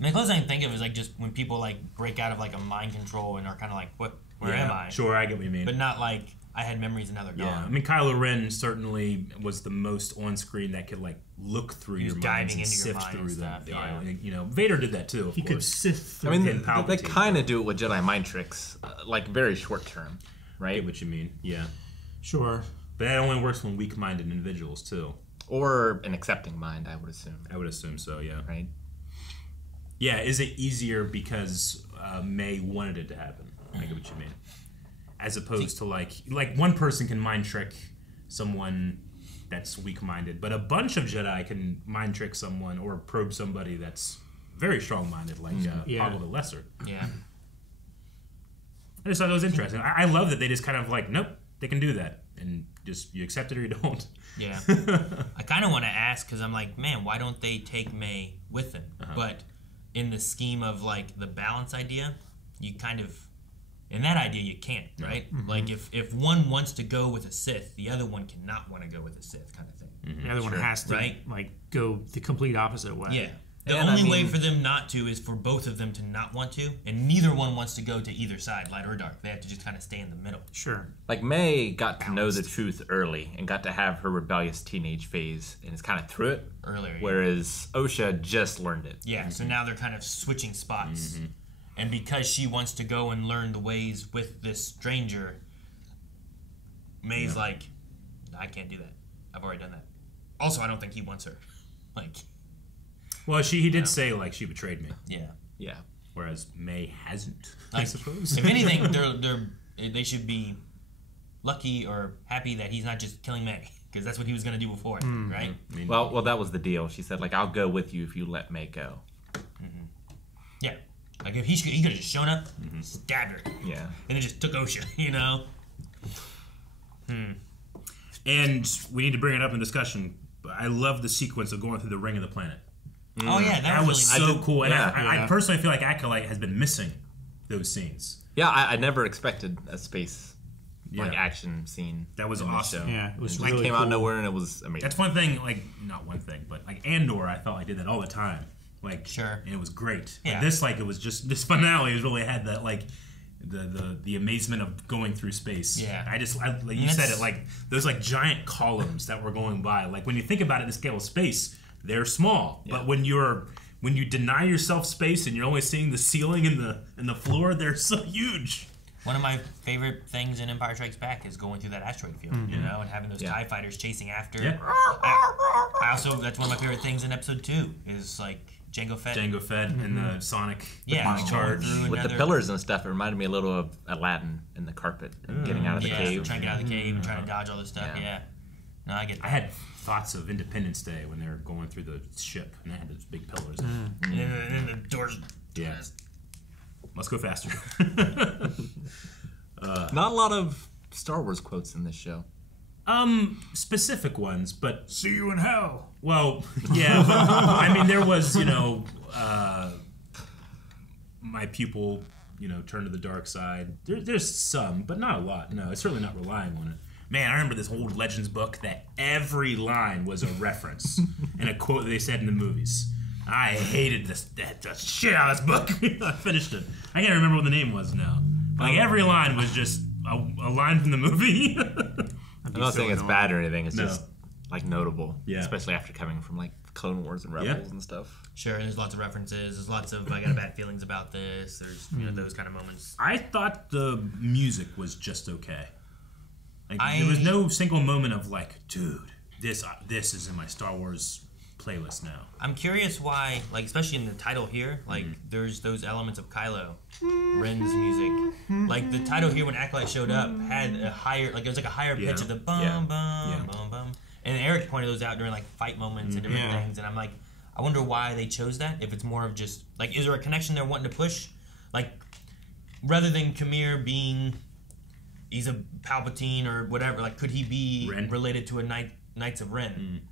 I mean, the closest I can think of is like just when people like break out of like a mind control and are kind of like, where am I? Sure, I get what you mean. But not like I had memories and now they're gone. Yeah, I mean, Kylo Ren certainly was the most on screen that could like look through your mind and sift through the Vader did that too. He could sift through. I mean, they kind of do it with Jedi mind tricks, like very short term, right? I get what you mean. Yeah, sure. But that only works when weak-minded individuals too, or an accepting mind. I would assume. I would assume so. Yeah. Right. Yeah. Is it easier because Mae wanted it to happen? I get what you mean. As opposed to like one person can mind trick someone that's weak-minded, but a bunch of Jedi can mind trick someone or probe somebody that's very strong-minded, like Hoggle the Lesser. Yeah. I just thought it was interesting. I love that they just kind of like, nope, they can do that, and just you accept it or you don't. Yeah. I kind of want to ask because I'm like, man, why don't they take Mae with them? But in the scheme of like the balance idea, you kind of. In that idea, you can't, right? Mm-hmm. Like, if one wants to go with a Sith, the other one cannot want to go with a Sith, kind of thing. Mm-hmm. The other one has to, like, go the complete opposite way. Yeah. The only way for them not to is for both of them to not want to, and neither one wants to go to either side, light or dark. They have to just kind of stay in the middle. Sure. Like, Mae got to know the truth early and got to have her rebellious teenage phase, and is kind of through it. Earlier, whereas Osha just learned it. Yeah, so now they're kind of switching spots. Mm-hmm. And because she wants to go and learn the ways with this stranger, Mae's like, I can't do that. I've already done that. Also, I don't think he wants her. Like, well, he did say like she betrayed me. Yeah. Whereas Mae hasn't, like, I suppose. If anything, they should be lucky or happy that he's not just killing Mae, because that's what he was going to do before, right? I mean, well, that was the deal. She said like, I'll go with you if you let Mae go. Mm-hmm. Yeah. Like, if he could have just shown up, stabbed her. Yeah. And then just took Osha, And we need to bring it up in discussion, but I love the sequence of going through the ring of the planet. Oh, yeah. That was so cool. And I personally feel like Acolyte has been missing those scenes. Yeah, I never expected a space action scene. That was awesome. Yeah, it was really cool. Came out of nowhere and it was amazing. That's one thing, like, not one thing, but like Andor, I felt like did that all the time. Like, sure, and it was great. Yeah. But this, like, it was just this finale has really had that like the amazement of going through space. Yeah, like you said it, like those like giant columns that were going by. Like when you think about it in the scale of space, they're small. Yeah. But when you deny yourself space and you're only seeing the ceiling and the floor, they're so huge. One of my favorite things in Empire Strikes Back is going through that asteroid field, you know, and having those TIE fighters chasing after. Yeah. I also, that's one of my favorite things in Episode 2 is like Jango Fett and the Sonic charge. With the pillars and stuff, it reminded me a little of Aladdin in the carpet and getting out of the cave. Trying to get out of the cave and trying to dodge all this stuff. Yeah. No, I get that. I had thoughts of Independence Day when they were going through the ship and they had those big pillars. And the doors. Yeah. Let's go faster. Not a lot of Star Wars quotes in this show. Specific ones, but see you in hell. Well, yeah. I mean, there was, you know, my pupil, you know, turned to the dark side. There's some, but not a lot. No, it's certainly not relying on it. Man, I remember this old Legends book that every line was a reference and a quote that they said in the movies. I hated the shit out of this book. I finished it. I can't remember what the name was now. Like, every line was just a line from the movie. I'm not saying it's bad or anything. It's just, like, notable. Yeah. Especially after coming from, like, Clone Wars and Rebels and stuff. Sure, there's lots of references. There's lots of, I got bad feelings about this. There's, you know, those kind of moments. I thought the music was just okay. Like, there was no single moment of, like, dude, this is in my Star Wars playlist now. I'm curious why, like, especially in the title here, like, there's those elements of Kylo Ren's music. Like, the title here when Acolyte showed up had a higher, like, it was like a higher pitch of the bum, bum, bum, bum. And Eric pointed those out during, like, fight moments and different things. And I'm like, I wonder why they chose that. If it's more of just, like, is there a connection they're wanting to push? Like, rather than Khmer being, he's a Palpatine or whatever, like, could he be related to a Knights of Ren?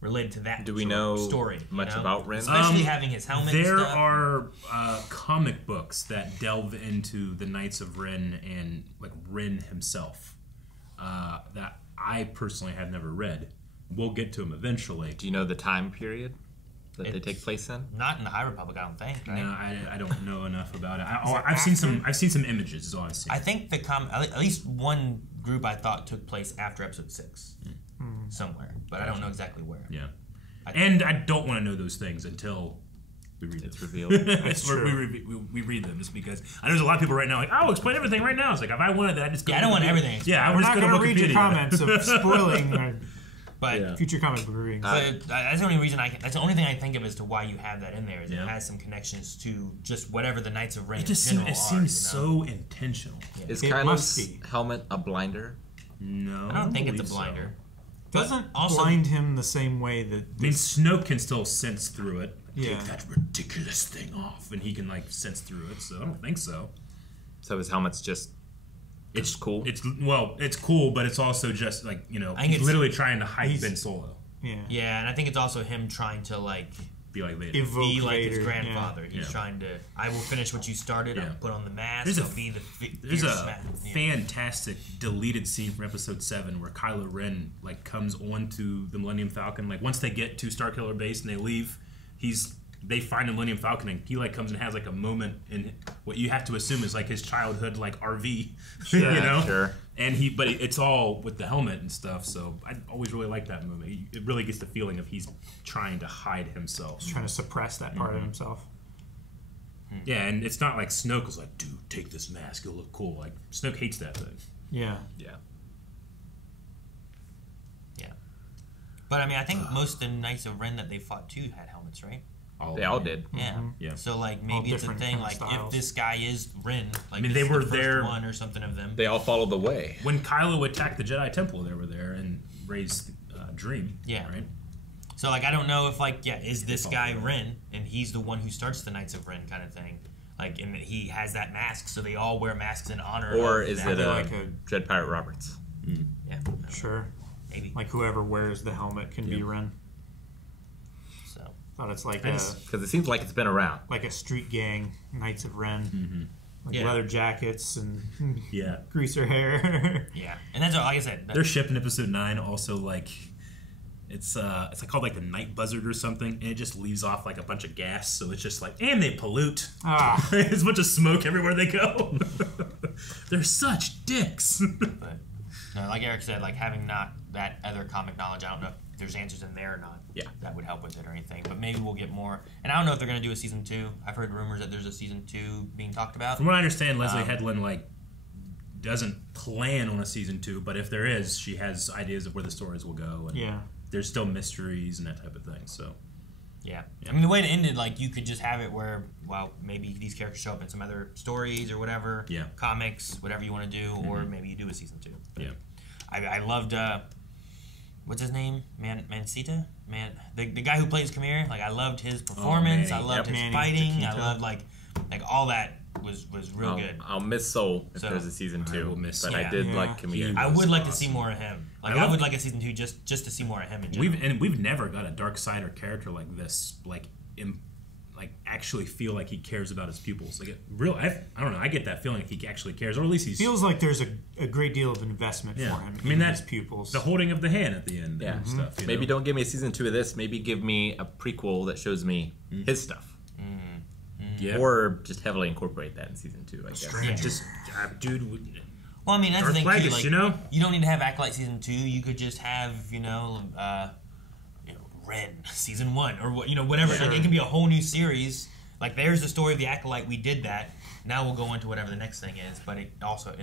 Related to that Do we know story, much about Ren? Especially having his helmet There and stuff. are comic books that delve into the Knights of Ren and, like, Ren himself that I personally have never read. We'll get to them eventually. Do you know the time period that they take place in? Not in the High Republic, I don't think. Right? No, I don't know enough about it. I've seen some images. Is all I've seen. I think at least one group I thought took place after Episode 6, somewhere, but I don't know exactly where. Yeah, and I don't want to know those things until we read it's them. revealed. It's true. We read them just because I know there's a lot of people right now like, oh, explain everything right now. It's like if I wanted that, I just go. Yeah, I don't want everything. Yeah, we're not going to read your comments of spoiling. But future comic book readings. That's the only reason that's the only thing I think of as to why you have that in there. Is it has some connections to just whatever the Knights of Ren. It just seems so intentional. Yeah. Is Kylo's helmet a blinder? No, I don't think it's a blinder. Doesn't blind him the same way that. I mean, Snoke can still sense through it. Yeah. Take that ridiculous thing off, and he can like sense through it. So I don't think so. So his helmet's just. It's cool. It's cool, but it's also just like, you know, he's literally trying to hype Ben Solo. Yeah. Yeah, and I think it's also him trying to like be like Vader. Be like his grandfather. He's trying to. I will finish what you started. I'll put on the mask. There's a fantastic deleted scene from Episode 7 where Kylo Ren like comes onto the Millennium Falcon. Like once they get to Starkiller Base and they leave, they find a Millennium Falcon and he like comes and has like a moment in what you have to assume is like his childhood like RV, you know. Sure. And but it's all with the helmet and stuff. So I always really like that moment. It really gets the feeling of he's trying to hide himself. He's trying to suppress that part of himself. Yeah, and it's not like Snoke was like, dude, take this mask, it'll look cool. Like Snoke hates that thing. Yeah. Yeah. But I mean, I think most of the Knights of Ren that they fought too had helmets, right? They all did. Yeah. Yeah. So like maybe it's a thing like if this guy is Ren, like I mean, they were the first there one or something of them. They all followed the way. When Kylo attacked the Jedi Temple, they were there and raised Dream. Yeah. Right. So like I don't know if like is this guy Ren and he's the one who starts the Knights of Ren kind of thing. Like, and he has that mask, so they all wear masks in honor. Or of is that. it like a Dread Pirate Roberts? Yeah. Sure. Maybe. Like whoever wears the helmet can be Ren. So thought it's like because it seems like it's been around, like a street gang, Knights of Ren, like leather jackets and greaser hair. Yeah, and that's like I said. Their ship in Episode 9 also like it's like called like the Night Buzzard or something, and it just leaves off like a bunch of gas, so it's just like and they pollute. There's a bunch of smoke everywhere they go. They're such dicks. But no, like Eric said, like having not that other comic knowledge, I don't know if there's answers in there or not. Yeah, that would help with it or anything. But maybe we'll get more. And I don't know if they're going to do a season 2. I've heard rumors that there's a season 2 being talked about. From what I understand, Leslie Headland like doesn't plan on a season 2, but if there is, she has ideas of where the stories will go. And there's still mysteries and that type of thing. So. Yeah. I mean, the way it ended, like, you could just have it where, well, maybe these characters show up in some other stories or whatever. Yeah. Comics, whatever you want to do, or maybe you do a season 2. But I loved, what's his name? Mancita? The guy who plays Khmer. Like, I loved his performance. I loved his fighting. I loved, like all that was real good. I'll miss Soul if there's a season 2. I did like Khmer. I would like to see more of him. Like, I would like a season 2 just to see more of him in general. We've never got a Darksider character like this, like actually feel like he cares about his pupils. Like, I don't know. I get that feeling like he actually cares, or at least he feels like there's a great deal of investment for him. I mean, his pupils, the holding of the hand at the end, and stuff. Maybe don't give me a season 2 of this. Maybe give me a prequel that shows me his stuff. Yeah. Or just heavily incorporate that in season 2, I guess. Just, dude. Well, I mean, that's Darth the thing Plagueis, too. Like, you don't need to have Acolyte season 2. You could just have, Ren season 1 or whatever. Like, it can be a whole new series. Like, there's the story of the Acolyte. We did that. Now we'll go into whatever the next thing is. But it also,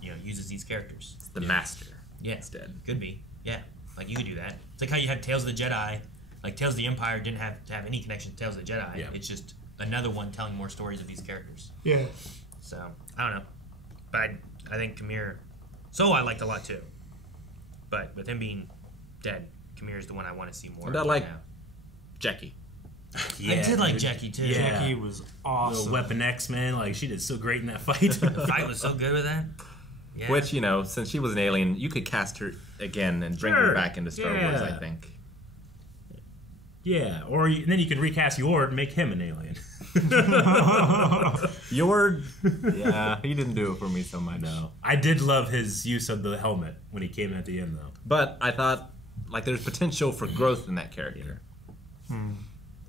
uses these characters. It's the Master. Yeah, instead. Could be. Yeah, like you could do that. It's like how you had Tales of the Jedi. Like, Tales of the Empire didn't have to have any connection to Tales of the Jedi. Yeah. It's just another one telling more stories of these characters. Yeah. So, I don't know. But I think Khmer... So I liked a lot, too. But with him being dead, Khmer is the one I want to see more. And I like Jackie. I did like Jackie, too. Yeah. Jackie was awesome. Little Weapon X, man. Like, she did so great in that fight. The fight was so good with that. Yeah. Which, since she was an alien, you could cast her again and bring her back into Star Wars, I think. Yeah, then you can recast Yord and make him an alien. Yord, he didn't do it for me so much. No, I did love his use of the helmet when he came at the end, though. But I thought, there's potential for growth in that character.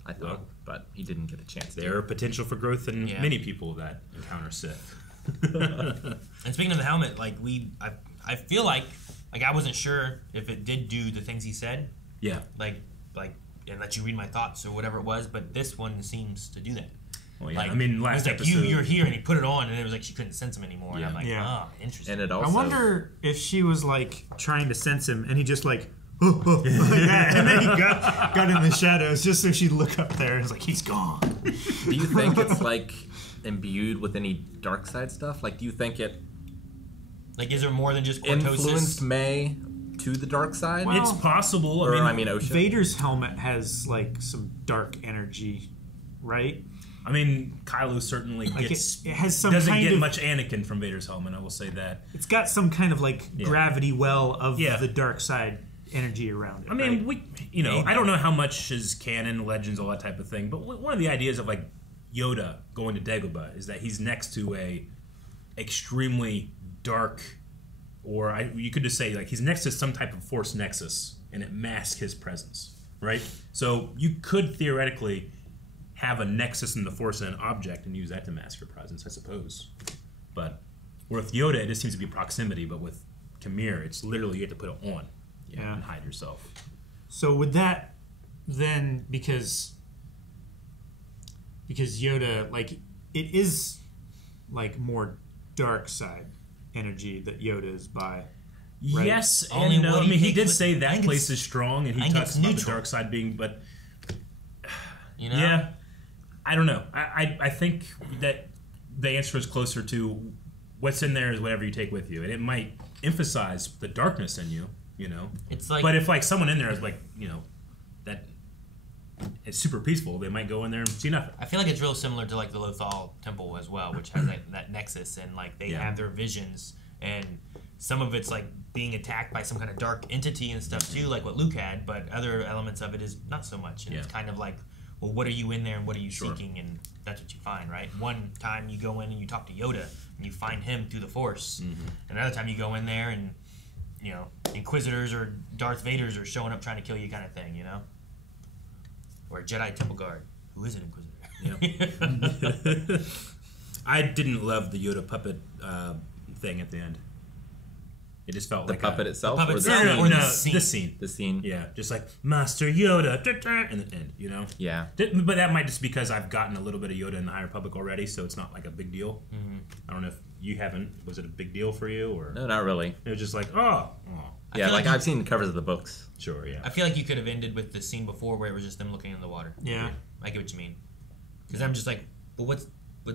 I thought, but he didn't get a chance. There are potential for growth in many people that encounter Sith. And speaking of the helmet, I feel like I wasn't sure if it did do the things he said. Yeah. And let you read my thoughts or whatever it was, but this one seems to do that. Well, yeah. I mean, last it was episode, you're here, and he put it on, and it was like she couldn't sense him anymore. Yeah. And I'm like, oh, interesting. And it also, I wonder if she was trying to sense him, and he just like that, and then he got in the shadows just so she'd look up there, and it's like he's gone. Do you think it's imbued with any dark side stuff? Do you think it is there more than just Cortosis? Influenced Mae to the dark side? Well, it's possible. I mean, Osha. Vader's helmet has some dark energy, right? I mean, Kylo certainly gets. It has some doesn't kind get of, much Anakin from Vader's helmet. I will say that it's got some kind of gravity well of the dark side energy around it. I mean, I don't know how much is canon, legends, all that type of thing. But one of the ideas of Yoda going to Dagobah is that he's next to a extremely dark, or you could just say he's next to some type of Force nexus, and it masks his presence, right? So you could theoretically have a nexus in the Force and an object and use that to mask your presence, I suppose. But with Yoda, it just seems to be proximity, but with Khmer, it's literally you have to put it on and hide yourself. So would that then, because Yoda, it is more dark side energy that Yoda is by. Right? Yes and no. I mean, he did say that place is strong, and he talks about the dark side being, but yeah, I don't know. I think that the answer is closer to what's in there is whatever you take with you, and it might emphasize the darkness in you. It's but if someone in there is that it's super peaceful, they might go in there and see nothing. I feel like it's real similar to the Lothal Temple as well, which has that nexus, and they have their visions, and some of it's being attacked by some kind of dark entity and stuff too, like what Luke had, but other elements of it is not so much, and it's kind of well, what are you in there and what are you seeking, and that's what you find, right? One time you go in and you talk to Yoda and you find him through the Force, and another time you go in there and Inquisitors or Darth Vaders are showing up trying to kill you, kind of thing, or a Jedi Temple Guard who is an Inquisitor. Yep. I didn't love the Yoda puppet thing at the end. It just felt the like puppet itself, puppet or itself, the or no, the scene. the scene. The scene. Yeah, just like Master Yoda, and you know. Yeah. But that might just because I've gotten a little bit of Yoda in the High Republic already, so it's not like a big deal. Mm-hmm. I don't know if you haven't. Was it a big deal for you, or No, not really. it was just like, oh. Yeah, like I've seen covers of the books. Sure, yeah. I feel like you could have ended with the scene before where it was just them looking in the water. Yeah. I get what you mean. Because I'm just like, well, what's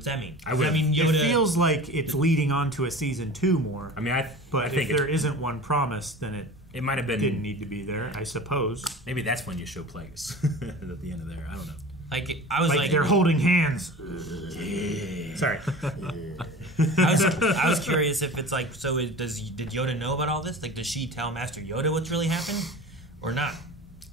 that mean? I Does would- that mean Yoda? It feels like it's leading on to a season 2 more. I mean, But I think if there isn't one promised, then it might have been. didn't need to be there, I suppose. Maybe that's when you show Plagueis at the end of there. I don't know. Like I was Like like they're holding hands. Sorry. I was curious if it's like, so did Yoda know about all this? Like, does she tell Master Yoda what's really happened, or not?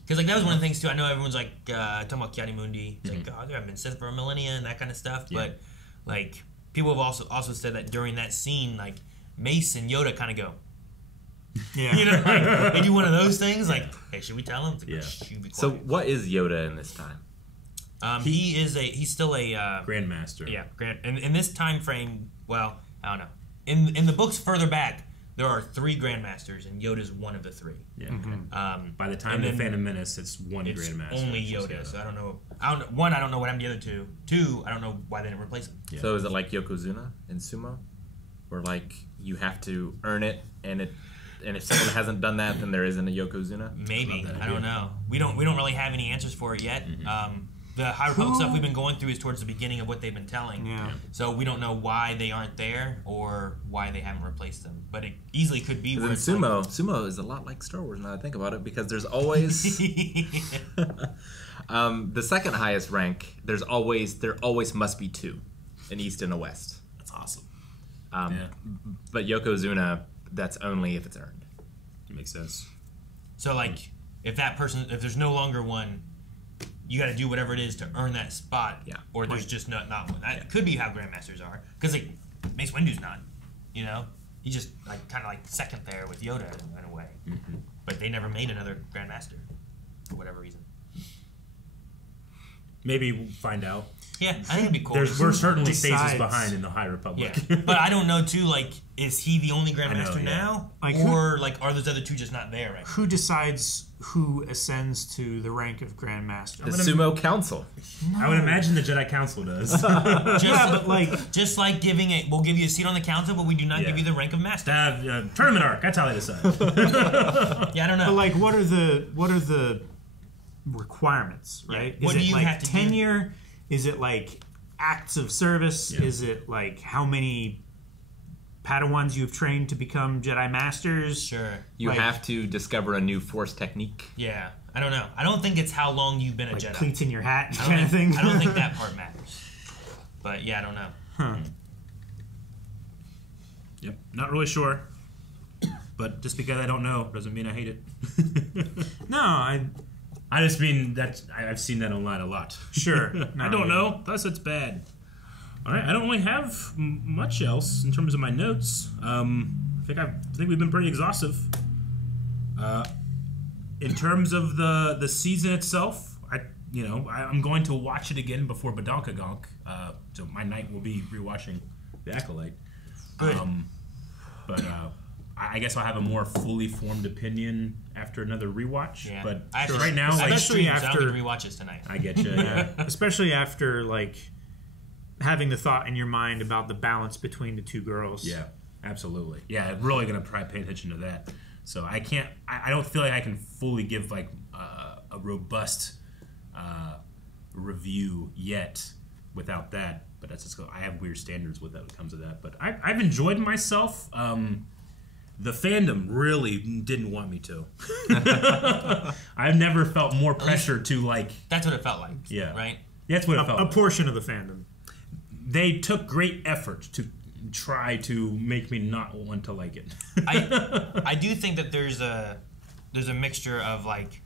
Because like that was one of the things too. I know everyone's like talking about Kiadi Mundi. It's like, oh, I've been Sith for a millennia and that kind of stuff. Yeah. But like people have also said that during that scene, like Mace and Yoda kind of go, Yeah. you know, like, they do one of those things. Like, hey, should we tell him? It's like, Yeah. "Shh, you be quiet." So what is Yoda in this time? He's still a Grandmaster. Yeah, in this time frame, well, I don't know. In the books further back, there are 3 Grandmasters, and Yoda's one of the 3. Yeah. Okay. By the time and the then Phantom Menace, it's one it's Grandmaster. only It's just Yoda, so I don't know. One, I don't know what happened to the other 2. 2, I don't know why they didn't replace him. Yeah. So is it like Yokozuna in sumo, where like you have to earn it, and if someone hasn't done that, then there isn't a Yokozuna? Maybe, Love that I don't idea. know. We don't really have any answers for it yet. The High Republic stuff we've been going through is towards the beginning of what they've been telling. Yeah. So we don't know why they aren't there or why they haven't replaced them. But it easily could be. Because Where in it's like- sumo is a lot like Star Wars now that I think about it, because there's always the second highest rank. There always must be 2, an East and a West. That's awesome. Yeah. But Yokozuna, that's only if it's earned. It makes sense. So like, if there's no longer one, you got to do whatever it is to earn that spot. Yeah. Or there's just not one. That could be how Grandmasters are. Because like Mace Windu's not. You know, he's just like kind of like second there with Yoda in a way. Mm-hmm. But they never made another Grandmaster for whatever reason. Maybe we'll find out. Yeah, I think it'd be cool. We're certainly Decides. phases behind in the High Republic. Yeah, but I don't know too. Like, is he the only Grandmaster yeah. now, Like, or like are those other 2 just not there right now? Who decides who ascends to the rank of Grandmaster? The Sumo Council. I would imagine the Jedi Council does. But like, Just like we'll give you a seat on the council, but we do not Yeah. give you the rank of master. Tournament arc. That's how they decide. Yeah, I don't know. but like, what are the requirements? Right? What Is do it you like have to do? tenure? Is it like acts of service? Yeah. Is it like how many Padawans you've trained to become Jedi Masters? Sure. You Like- have to discover a new Force technique. Yeah, I don't know. I don't think it's how long you've been a Like Jedi. cleats in your hat I kind don't of thing? think, I don't think that part matters. But yeah, I don't know. Huh. Yep. Not really sure. But just because I don't know doesn't mean I hate it. No, I just mean that I've seen that online a lot. sure. I don't know. Thus, it's bad. All right. I don't really have much else in terms of my notes. I think we've been pretty exhaustive. In terms of the season itself, I'm going to watch it again before Badonkagonk. So my night will be rewatching The Acolyte. Good. But I guess I'll have a more fully formed opinion after another rewatch. Yeah. But Actually, right now, I like, especially don't after- get to rewatch this tonight. I get you. Yeah. Especially after like having the thought in your mind about the balance between the 2 girls. Yeah, absolutely. Yeah, I'm really gonna try to pay attention to that. So I can't. I don't feel like I can fully give like a robust review yet without that. But that's just. I have weird standards with that when it comes to that. But I've enjoyed myself. The fandom really didn't want me to. I've never felt more pressure to like. That's what it felt like. Yeah. Right. That's what it felt A like. portion of the fandom. They took great effort to try to make me not want to like it. I do think that there's a mixture of like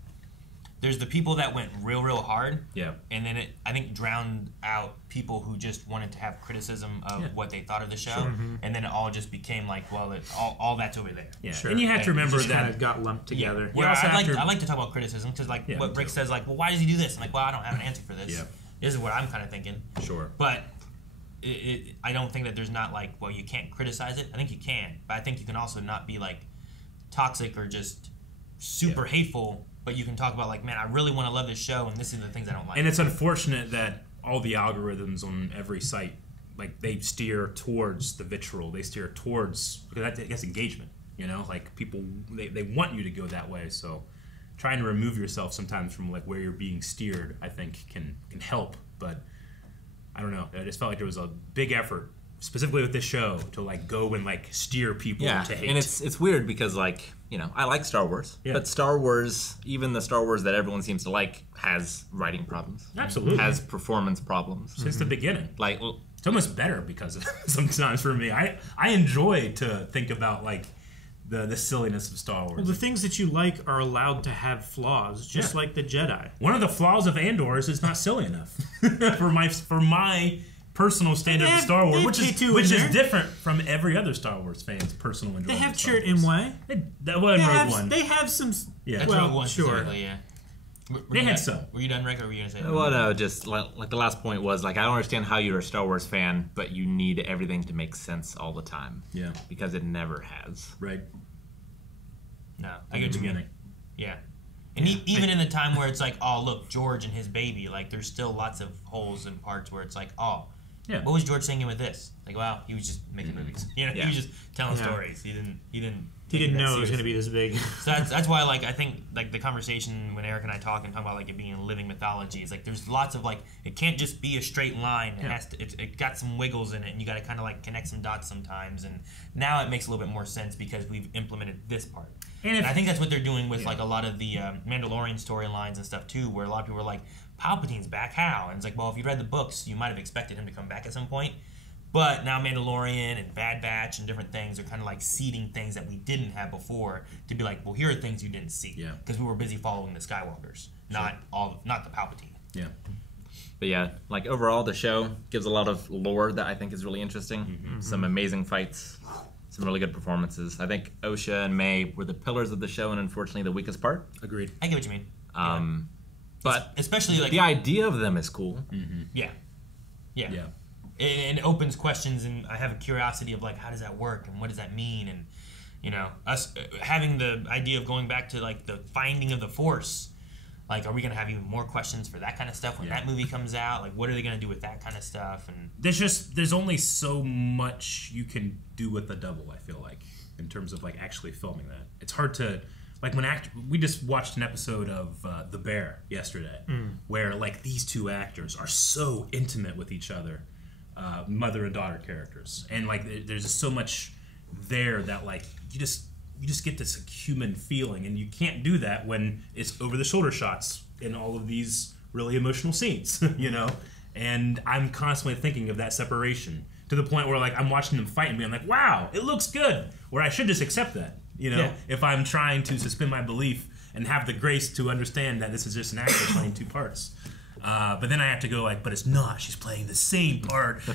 there's the people that went real hard, Yeah. and then it I think drowned out people who just wanted to have criticism of Yeah. what they thought of the show, and then it all just became like, well, all that's over there. Yeah. Sure. And you have to And remember Just kind that. of got lumped together. Where also have to- I like to talk about criticism because like Yeah, what me Rick too. says, like, well, why does he do this? I'm like, well, I don't have an answer for this. Yeah. This is what I'm kind of thinking. Sure. But I don't think that there's not like, well, you can't criticize it. I think you can, but I think you can also not be like toxic or just super hateful, but you can talk about like, man, I really want to love this show, and this is the things I don't like. And it's unfortunate that all the algorithms on every site, like, they steer towards the vitriol. They steer towards, because that's engagement, you know? Like, people, they want you to go that way, so trying to remove yourself sometimes from, like, where you're being steered, I think, can help, but I don't know. I just felt like there was a big effort, specifically with this show, to, like, go and, like, steer people to hate. And it's weird because, like, you know, I like Star Wars, but Star Wars, even the Star Wars that everyone seems to like, has writing problems. Absolutely. Has performance problems. Since the beginning. Like, it's almost better because of sometimes for me. I enjoy to think about, like, the silliness of Star Wars. Well, the things that you like are allowed to have flaws, just like the Jedi. One of the flaws of Andor is it's not silly enough for my personal standard of Star Wars, which is different from every other Star Wars fan's personal enjoyment. They have Chirrut Imwe. That was Rogue One. They have some. That's well, Rogue One, sure. Yeah. They had some. Were you done, Rick, or were you going to say? Well, no, just like the last point was, like, I don't understand how you're a Star Wars fan, but you need everything to make sense all the time. Yeah. Because it never has. Right. No, I get what you mean. Yeah. And even in the time where it's like, oh, look, George and his baby, like, there's still lots of holes and parts where it's like, oh, what was George singing with this? Like, wow, he was just making movies. You know, he was just telling stories. He didn't know it was going to be this big. So that's why, like, I think, like, the conversation when Eric and I talk about, like, it being a living mythology is, like, there's lots of, like, it can't just be a straight line. It has to, it got some wiggles in it, and you got to kind of, like, connect some dots sometimes. And now it makes a little bit more sense because we've implemented this part. And I think that's what they're doing with, like, a lot of the Mandalorian storylines and stuff, too, where a lot of people are like, Palpatine's back, how? And it's like, well, if you read the books, you might have expected him to come back at some point. But now Mandalorian and Bad Batch and different things are kind of like seeding things that we didn't have before to be like, well, here are things you didn't see. Yeah. Because we were busy following the Skywalkers, not the Palpatine. Yeah. But yeah, like, overall, the show gives a lot of lore that I think is really interesting. Mm-hmm. Some amazing fights. Some really good performances. I think Osha and Mae were the pillars of the show, and unfortunately the weakest part. Agreed. I get what you mean. But especially, like, the idea of them is cool. Mm-hmm. Yeah. And it opens questions, and I have a curiosity of, like, how does that work, and what does that mean, and, you know, us having the idea of going back to, like, the finding of the Force. Like, are we going to have even more questions for that kind of stuff when that movie comes out? Like, what are they going to do with that kind of stuff? And there's only so much you can do with a double, I feel like, in terms of, like, actually filming that. It's hard to, like, we just watched an episode of The Bear yesterday, where, like, these two actors are so intimate with each other, mother and daughter characters, and, like, there's just so much there that, like, you just get this human feeling, and you can't do that when it's over-the-shoulder shots in all of these really emotional scenes, you know? And I'm constantly thinking of that separation to the point where, like, I'm watching them fight and being like, wow, it looks good, where I should just accept that, you know? If I'm trying to suspend my belief and have the grace to understand that this is just an actor playing two parts. But then I have to go, like, but it's not. She's playing the same part.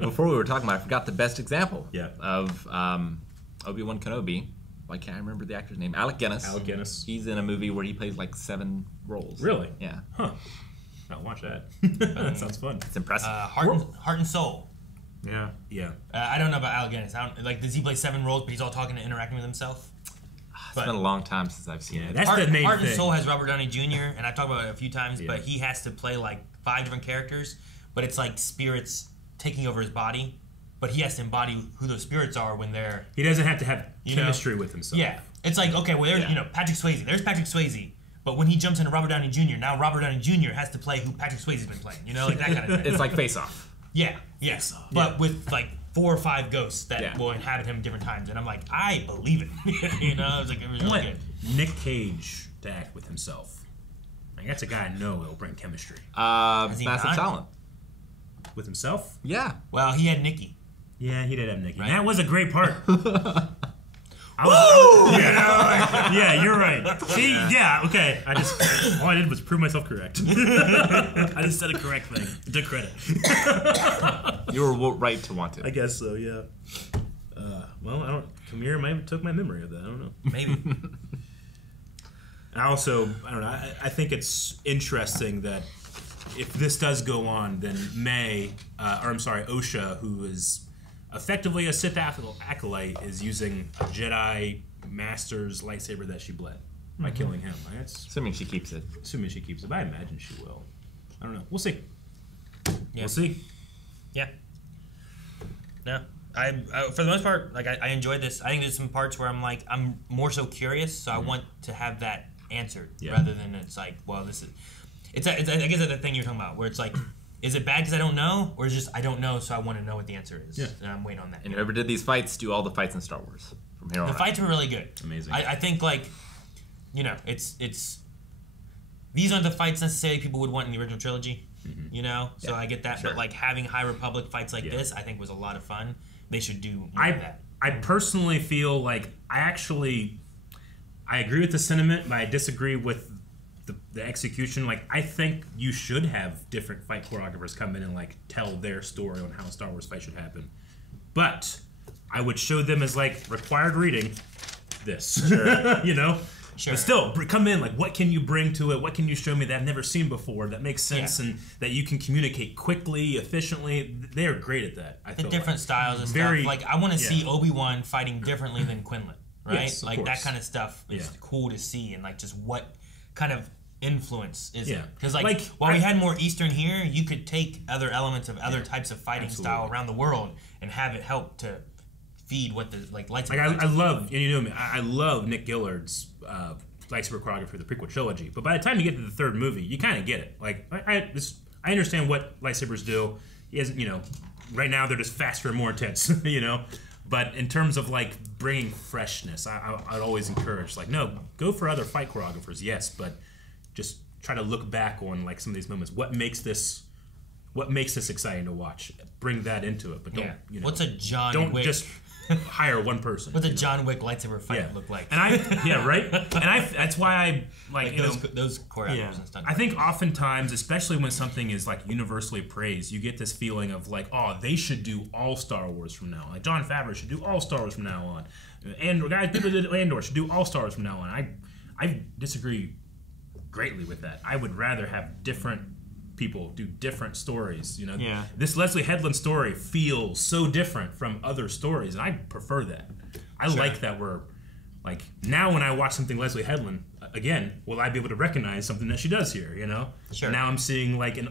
Before we were talking about, I forgot the best example of Obi-Wan Kenobi. I can't remember the actor's name. Alec Guinness. He's in a movie where he plays, like, 7 roles. Really? Yeah. Huh. I'll watch that. That sounds fun. It's impressive. Heart and Soul. Yeah. I don't know about Alec Guinness. Does he play 7 roles, but he's all talking and interacting with himself? It's been a long time since I've seen it. That's the main Heart thing. and Soul has Robert Downey Jr., and I've talked about it a few times, but he has to play, like, 5 different characters, but it's like spirits taking over his body, but he has to embody who those spirits are when they're... He doesn't have to have chemistry with himself. Yeah. It's like, okay, well, there's, Patrick Swayze. There's Patrick Swayze. But when he jumps into Robert Downey Jr., now Robert Downey Jr. has to play who Patrick Swayze's been playing. You know, like that kind of thing. It's like Face Off. Yeah, yes. But with, like, 4 or 5 ghosts that will inhabit him different times. And I'm like, I believe it. You know, it was really good. Nick Cage to act with himself. Like, that's a guy I know will bring chemistry. Massive talent. With himself? Yeah. Well, he had Nikki. Yeah, he did have Nikki. Right? That was a great part. Yeah, you're right. See, okay. All I did was prove myself correct. I just said a correct thing. To credit. You were right to want it. I guess so. Yeah. Kamir might have took my memory of that. I don't know. Maybe. I don't know. I think it's interesting that if this does go on, then Osha, who is effectively a Sith acolyte is using a Jedi Master's lightsaber that she bled by killing him. That's assuming she keeps it. Assuming she keeps it, but I imagine she will. I don't know. We'll see. Yeah. We'll see. Yeah. No. I for the most part, like I enjoyed this. I think there's some parts where I'm more so curious, so I want to have that answered rather than it's like, well, this is. I guess that's the thing you're talking about, where it's like, is it bad because I don't know, or is it just I don't know, so I want to know what the answer is, and I'm waiting on that. And whoever did these fights, do all the fights in Star Wars from here on out. The fights were really good. Amazing. I think like, you know, it's these aren't the fights necessarily people would want in the original trilogy, you know. So I get that, but like having High Republic fights like this, I think was a lot of fun. They should do more of that. I personally feel like I agree with the sentiment, but I disagree with the execution. Like, I think you should have different fight choreographers come in and like tell their story on how a Star Wars fight should happen. But I would show them as like required reading this, you know. Sure. But still, come in, like, what can you bring to it? What can you show me that I've never seen before that makes sense and that you can communicate quickly, efficiently? They're great at that, I feel different styles and stuff. Like, I want to see Obi-Wan fighting differently than Quinlan, right? Yes, like, that kind of stuff is cool to see, and, like, just what kind of influence is it? Because, like while we had more Eastern here, you could take other elements of other types of fighting style around the world and have it help to feed what the lightsaber. Like I love, and you know me, I love Nick Gillard's lightsaber choreography, the prequel trilogy. But by the time you get to the third movie, you kind of get it. Like I understand what lightsabers do. He hasn't, you know, right now they're just faster and more intense, you know. But in terms of like bringing freshness, I'd always encourage like, no, go for other fight choreographers, yes, but just try to look back on like some of these moments. What makes this exciting to watch? Bring that into it, but don't. You know, what's a John don't Wick? Just hire one person. What's a John Wick lightsaber fight look like? And right. And that's why I like you those choreographers and stuff. I think oftentimes, especially when something is like universally praised, you get this feeling of like, oh, they should do all Star Wars from now on. Like Jon Favreau should do all Star Wars from now on, and guys, people that did Andor should do all Star Wars from now on. I disagree greatly with that. I would rather have different people do different stories. You know, this Leslie Headland story feels so different from other stories, and I prefer that. I like that we're like now when I watch something Leslie Headland again, will I be able to recognize something that she does here? You know, now I'm seeing like an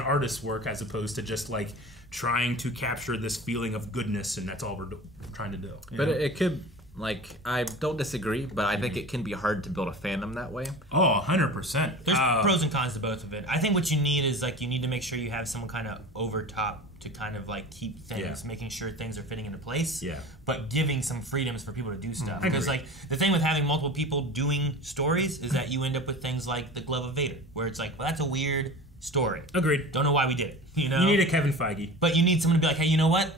artist's work as opposed to just like trying to capture this feeling of goodness, and that's all we're trying to do. But it could. Like, I don't disagree, but I think it can be hard to build a fandom that way. Oh, 100%. There's pros and cons to both of it. I think what you need is, like, you need to make sure you have someone kind of over top to kind of, like, keep things, making sure things are fitting into place, but giving some freedoms for people to do stuff. Because, like, the thing with having multiple people doing stories is that you end up with things like The Glove of Vader, where it's like, well, that's a weird story. Agreed. Don't know why we did it, you know? You need a Kevin Feige. But you need someone to be like, hey, you know what?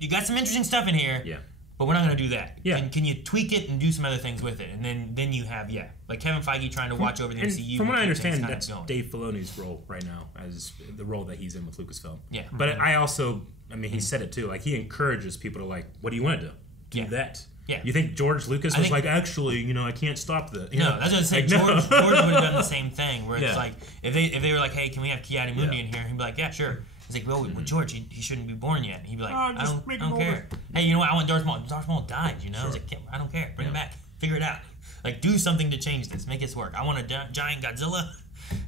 You got some interesting stuff in here. Yeah. But we're not going to do that. Yeah. Can you tweak it and do some other things with it? And then you have, like Kevin Feige trying to watch over the MCU. From what I understand, that's Dave Filoni's role right now, as the role that he's in with Lucasfilm. Yeah. But I also, I mean, he said it too. Like, he encourages people to, like, what do you want to do? Do that. Yeah. You think George Lucas was like, actually, you know, I can't stop this? No, that's what I said. Like, George would have done the same thing, where it's like, if they were like, hey, can we have Ki-Adi-Mundi in here? He'd be like, yeah, sure. He's like, well, with George, he shouldn't be born yet. He'd be like, I don't care. Hey, you know what? I want Darth Maul. Darth Maul died, you know? He's like, I don't care. Bring him back. Figure it out. Like, do something to change this. Make this work. I want a giant Godzilla.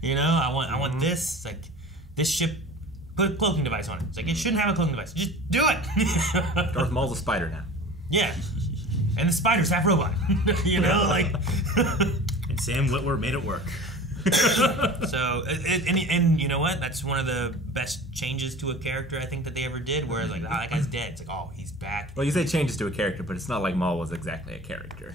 You know? I want this. It's like, this ship, put a cloaking device on it. It's like, it shouldn't have a cloaking device. Just do it. Darth Maul's a spider now. Yeah. And the spider's half robot. You know? Like. And Sam Witwer made it work. So and you know what? That's one of the best changes to a character I think that they ever did. Where it's like, that guy's dead. It's like, oh, he's back. Well, you say changes to a character, but it's not like Maul was exactly a character.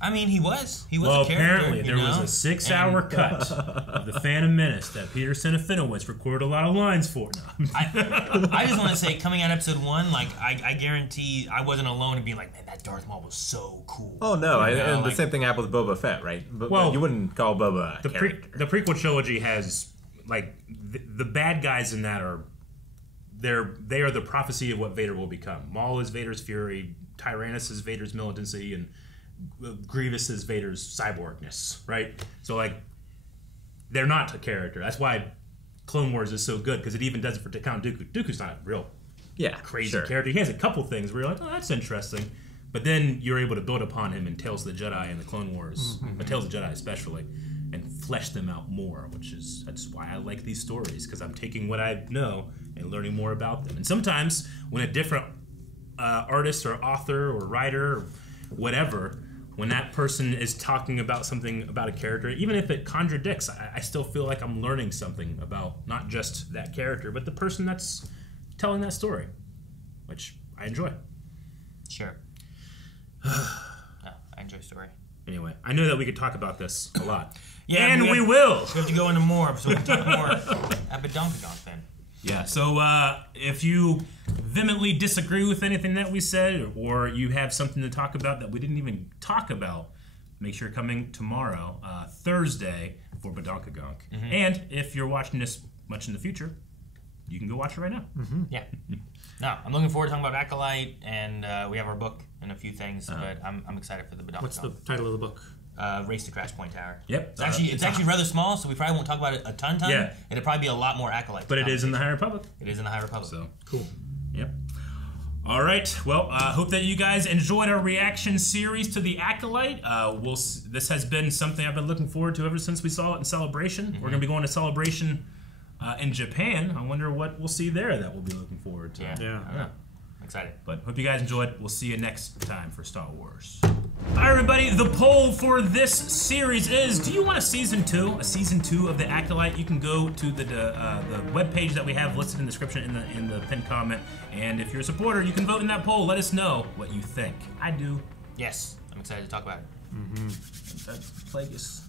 I mean, he was. Well, a character. Apparently, there was a 6-hour cut of the Phantom Menace that Peter Serafinowicz recorded a lot of lines for. No. I just want to say, coming out episode 1, like I guarantee I wasn't alone in being like, man, that Darth Maul was so cool. Oh no, and the same thing happened with Boba Fett, right? But you wouldn't call Boba a character. The prequel trilogy has like the bad guys in that are they are the prophecy of what Vader will become. Maul is Vader's fury, Tyrannus is Vader's militancy, and Grievous is Vader's cyborgness, right? So, like, they're not a character. That's why Clone Wars is so good, because it even does it for Count Dooku. Dooku's not a real crazy character. He has a couple things where you're like, oh, that's interesting. But then you're able to build upon him in Tales of the Jedi and the Clone Wars, Tales of the Jedi especially, and flesh them out more, that's why I like these stories, because I'm taking what I know and learning more about them. And sometimes when a different artist or author or writer or whatever, when that person is talking about something about a character, even if it contradicts, I still feel like I'm learning something about not just that character, but the person that's telling that story, which I enjoy. Sure. I enjoy story. Anyway, I know that we could talk about this a lot. Yeah, and we will. We have to go into more, so we can talk more at Badonkadonk then. Yeah, so if you vehemently disagree with anything that we said, or you have something to talk about that we didn't even talk about, make sure you're coming tomorrow, Thursday, for Badonkadonk. And if you're watching this much in the future, you can go watch it right now. Yeah. No, I'm looking forward to talking about Acolyte, and we have our book and a few things, but I'm excited for the Badonkadonk. What's the title of the book? Race to Crash Point Tower. Yep. It's actually rather small, so we probably won't talk about it a ton. Yeah. It'll probably be a lot more Acolyte. But it is in the High Republic. It is in the High Republic. So cool. Yep. All right. Well, hope that you guys enjoyed our reaction series to the Acolyte. This has been something I've been looking forward to ever since we saw it in Celebration. We're going to be going to Celebration in Japan. I wonder what we'll see there that we'll be looking forward to. Yeah. I don't know. I'm excited. But hope you guys enjoyed. We'll see you next time for Star Wars. All right, everybody. The poll for this series is: do you want a season 2? A season 2 of the Acolyte? You can go to the webpage that we have listed in the description in the pinned comment. And if you're a supporter, you can vote in that poll. Let us know what you think. I do. Yes, I'm excited to talk about it. That's Plagueis.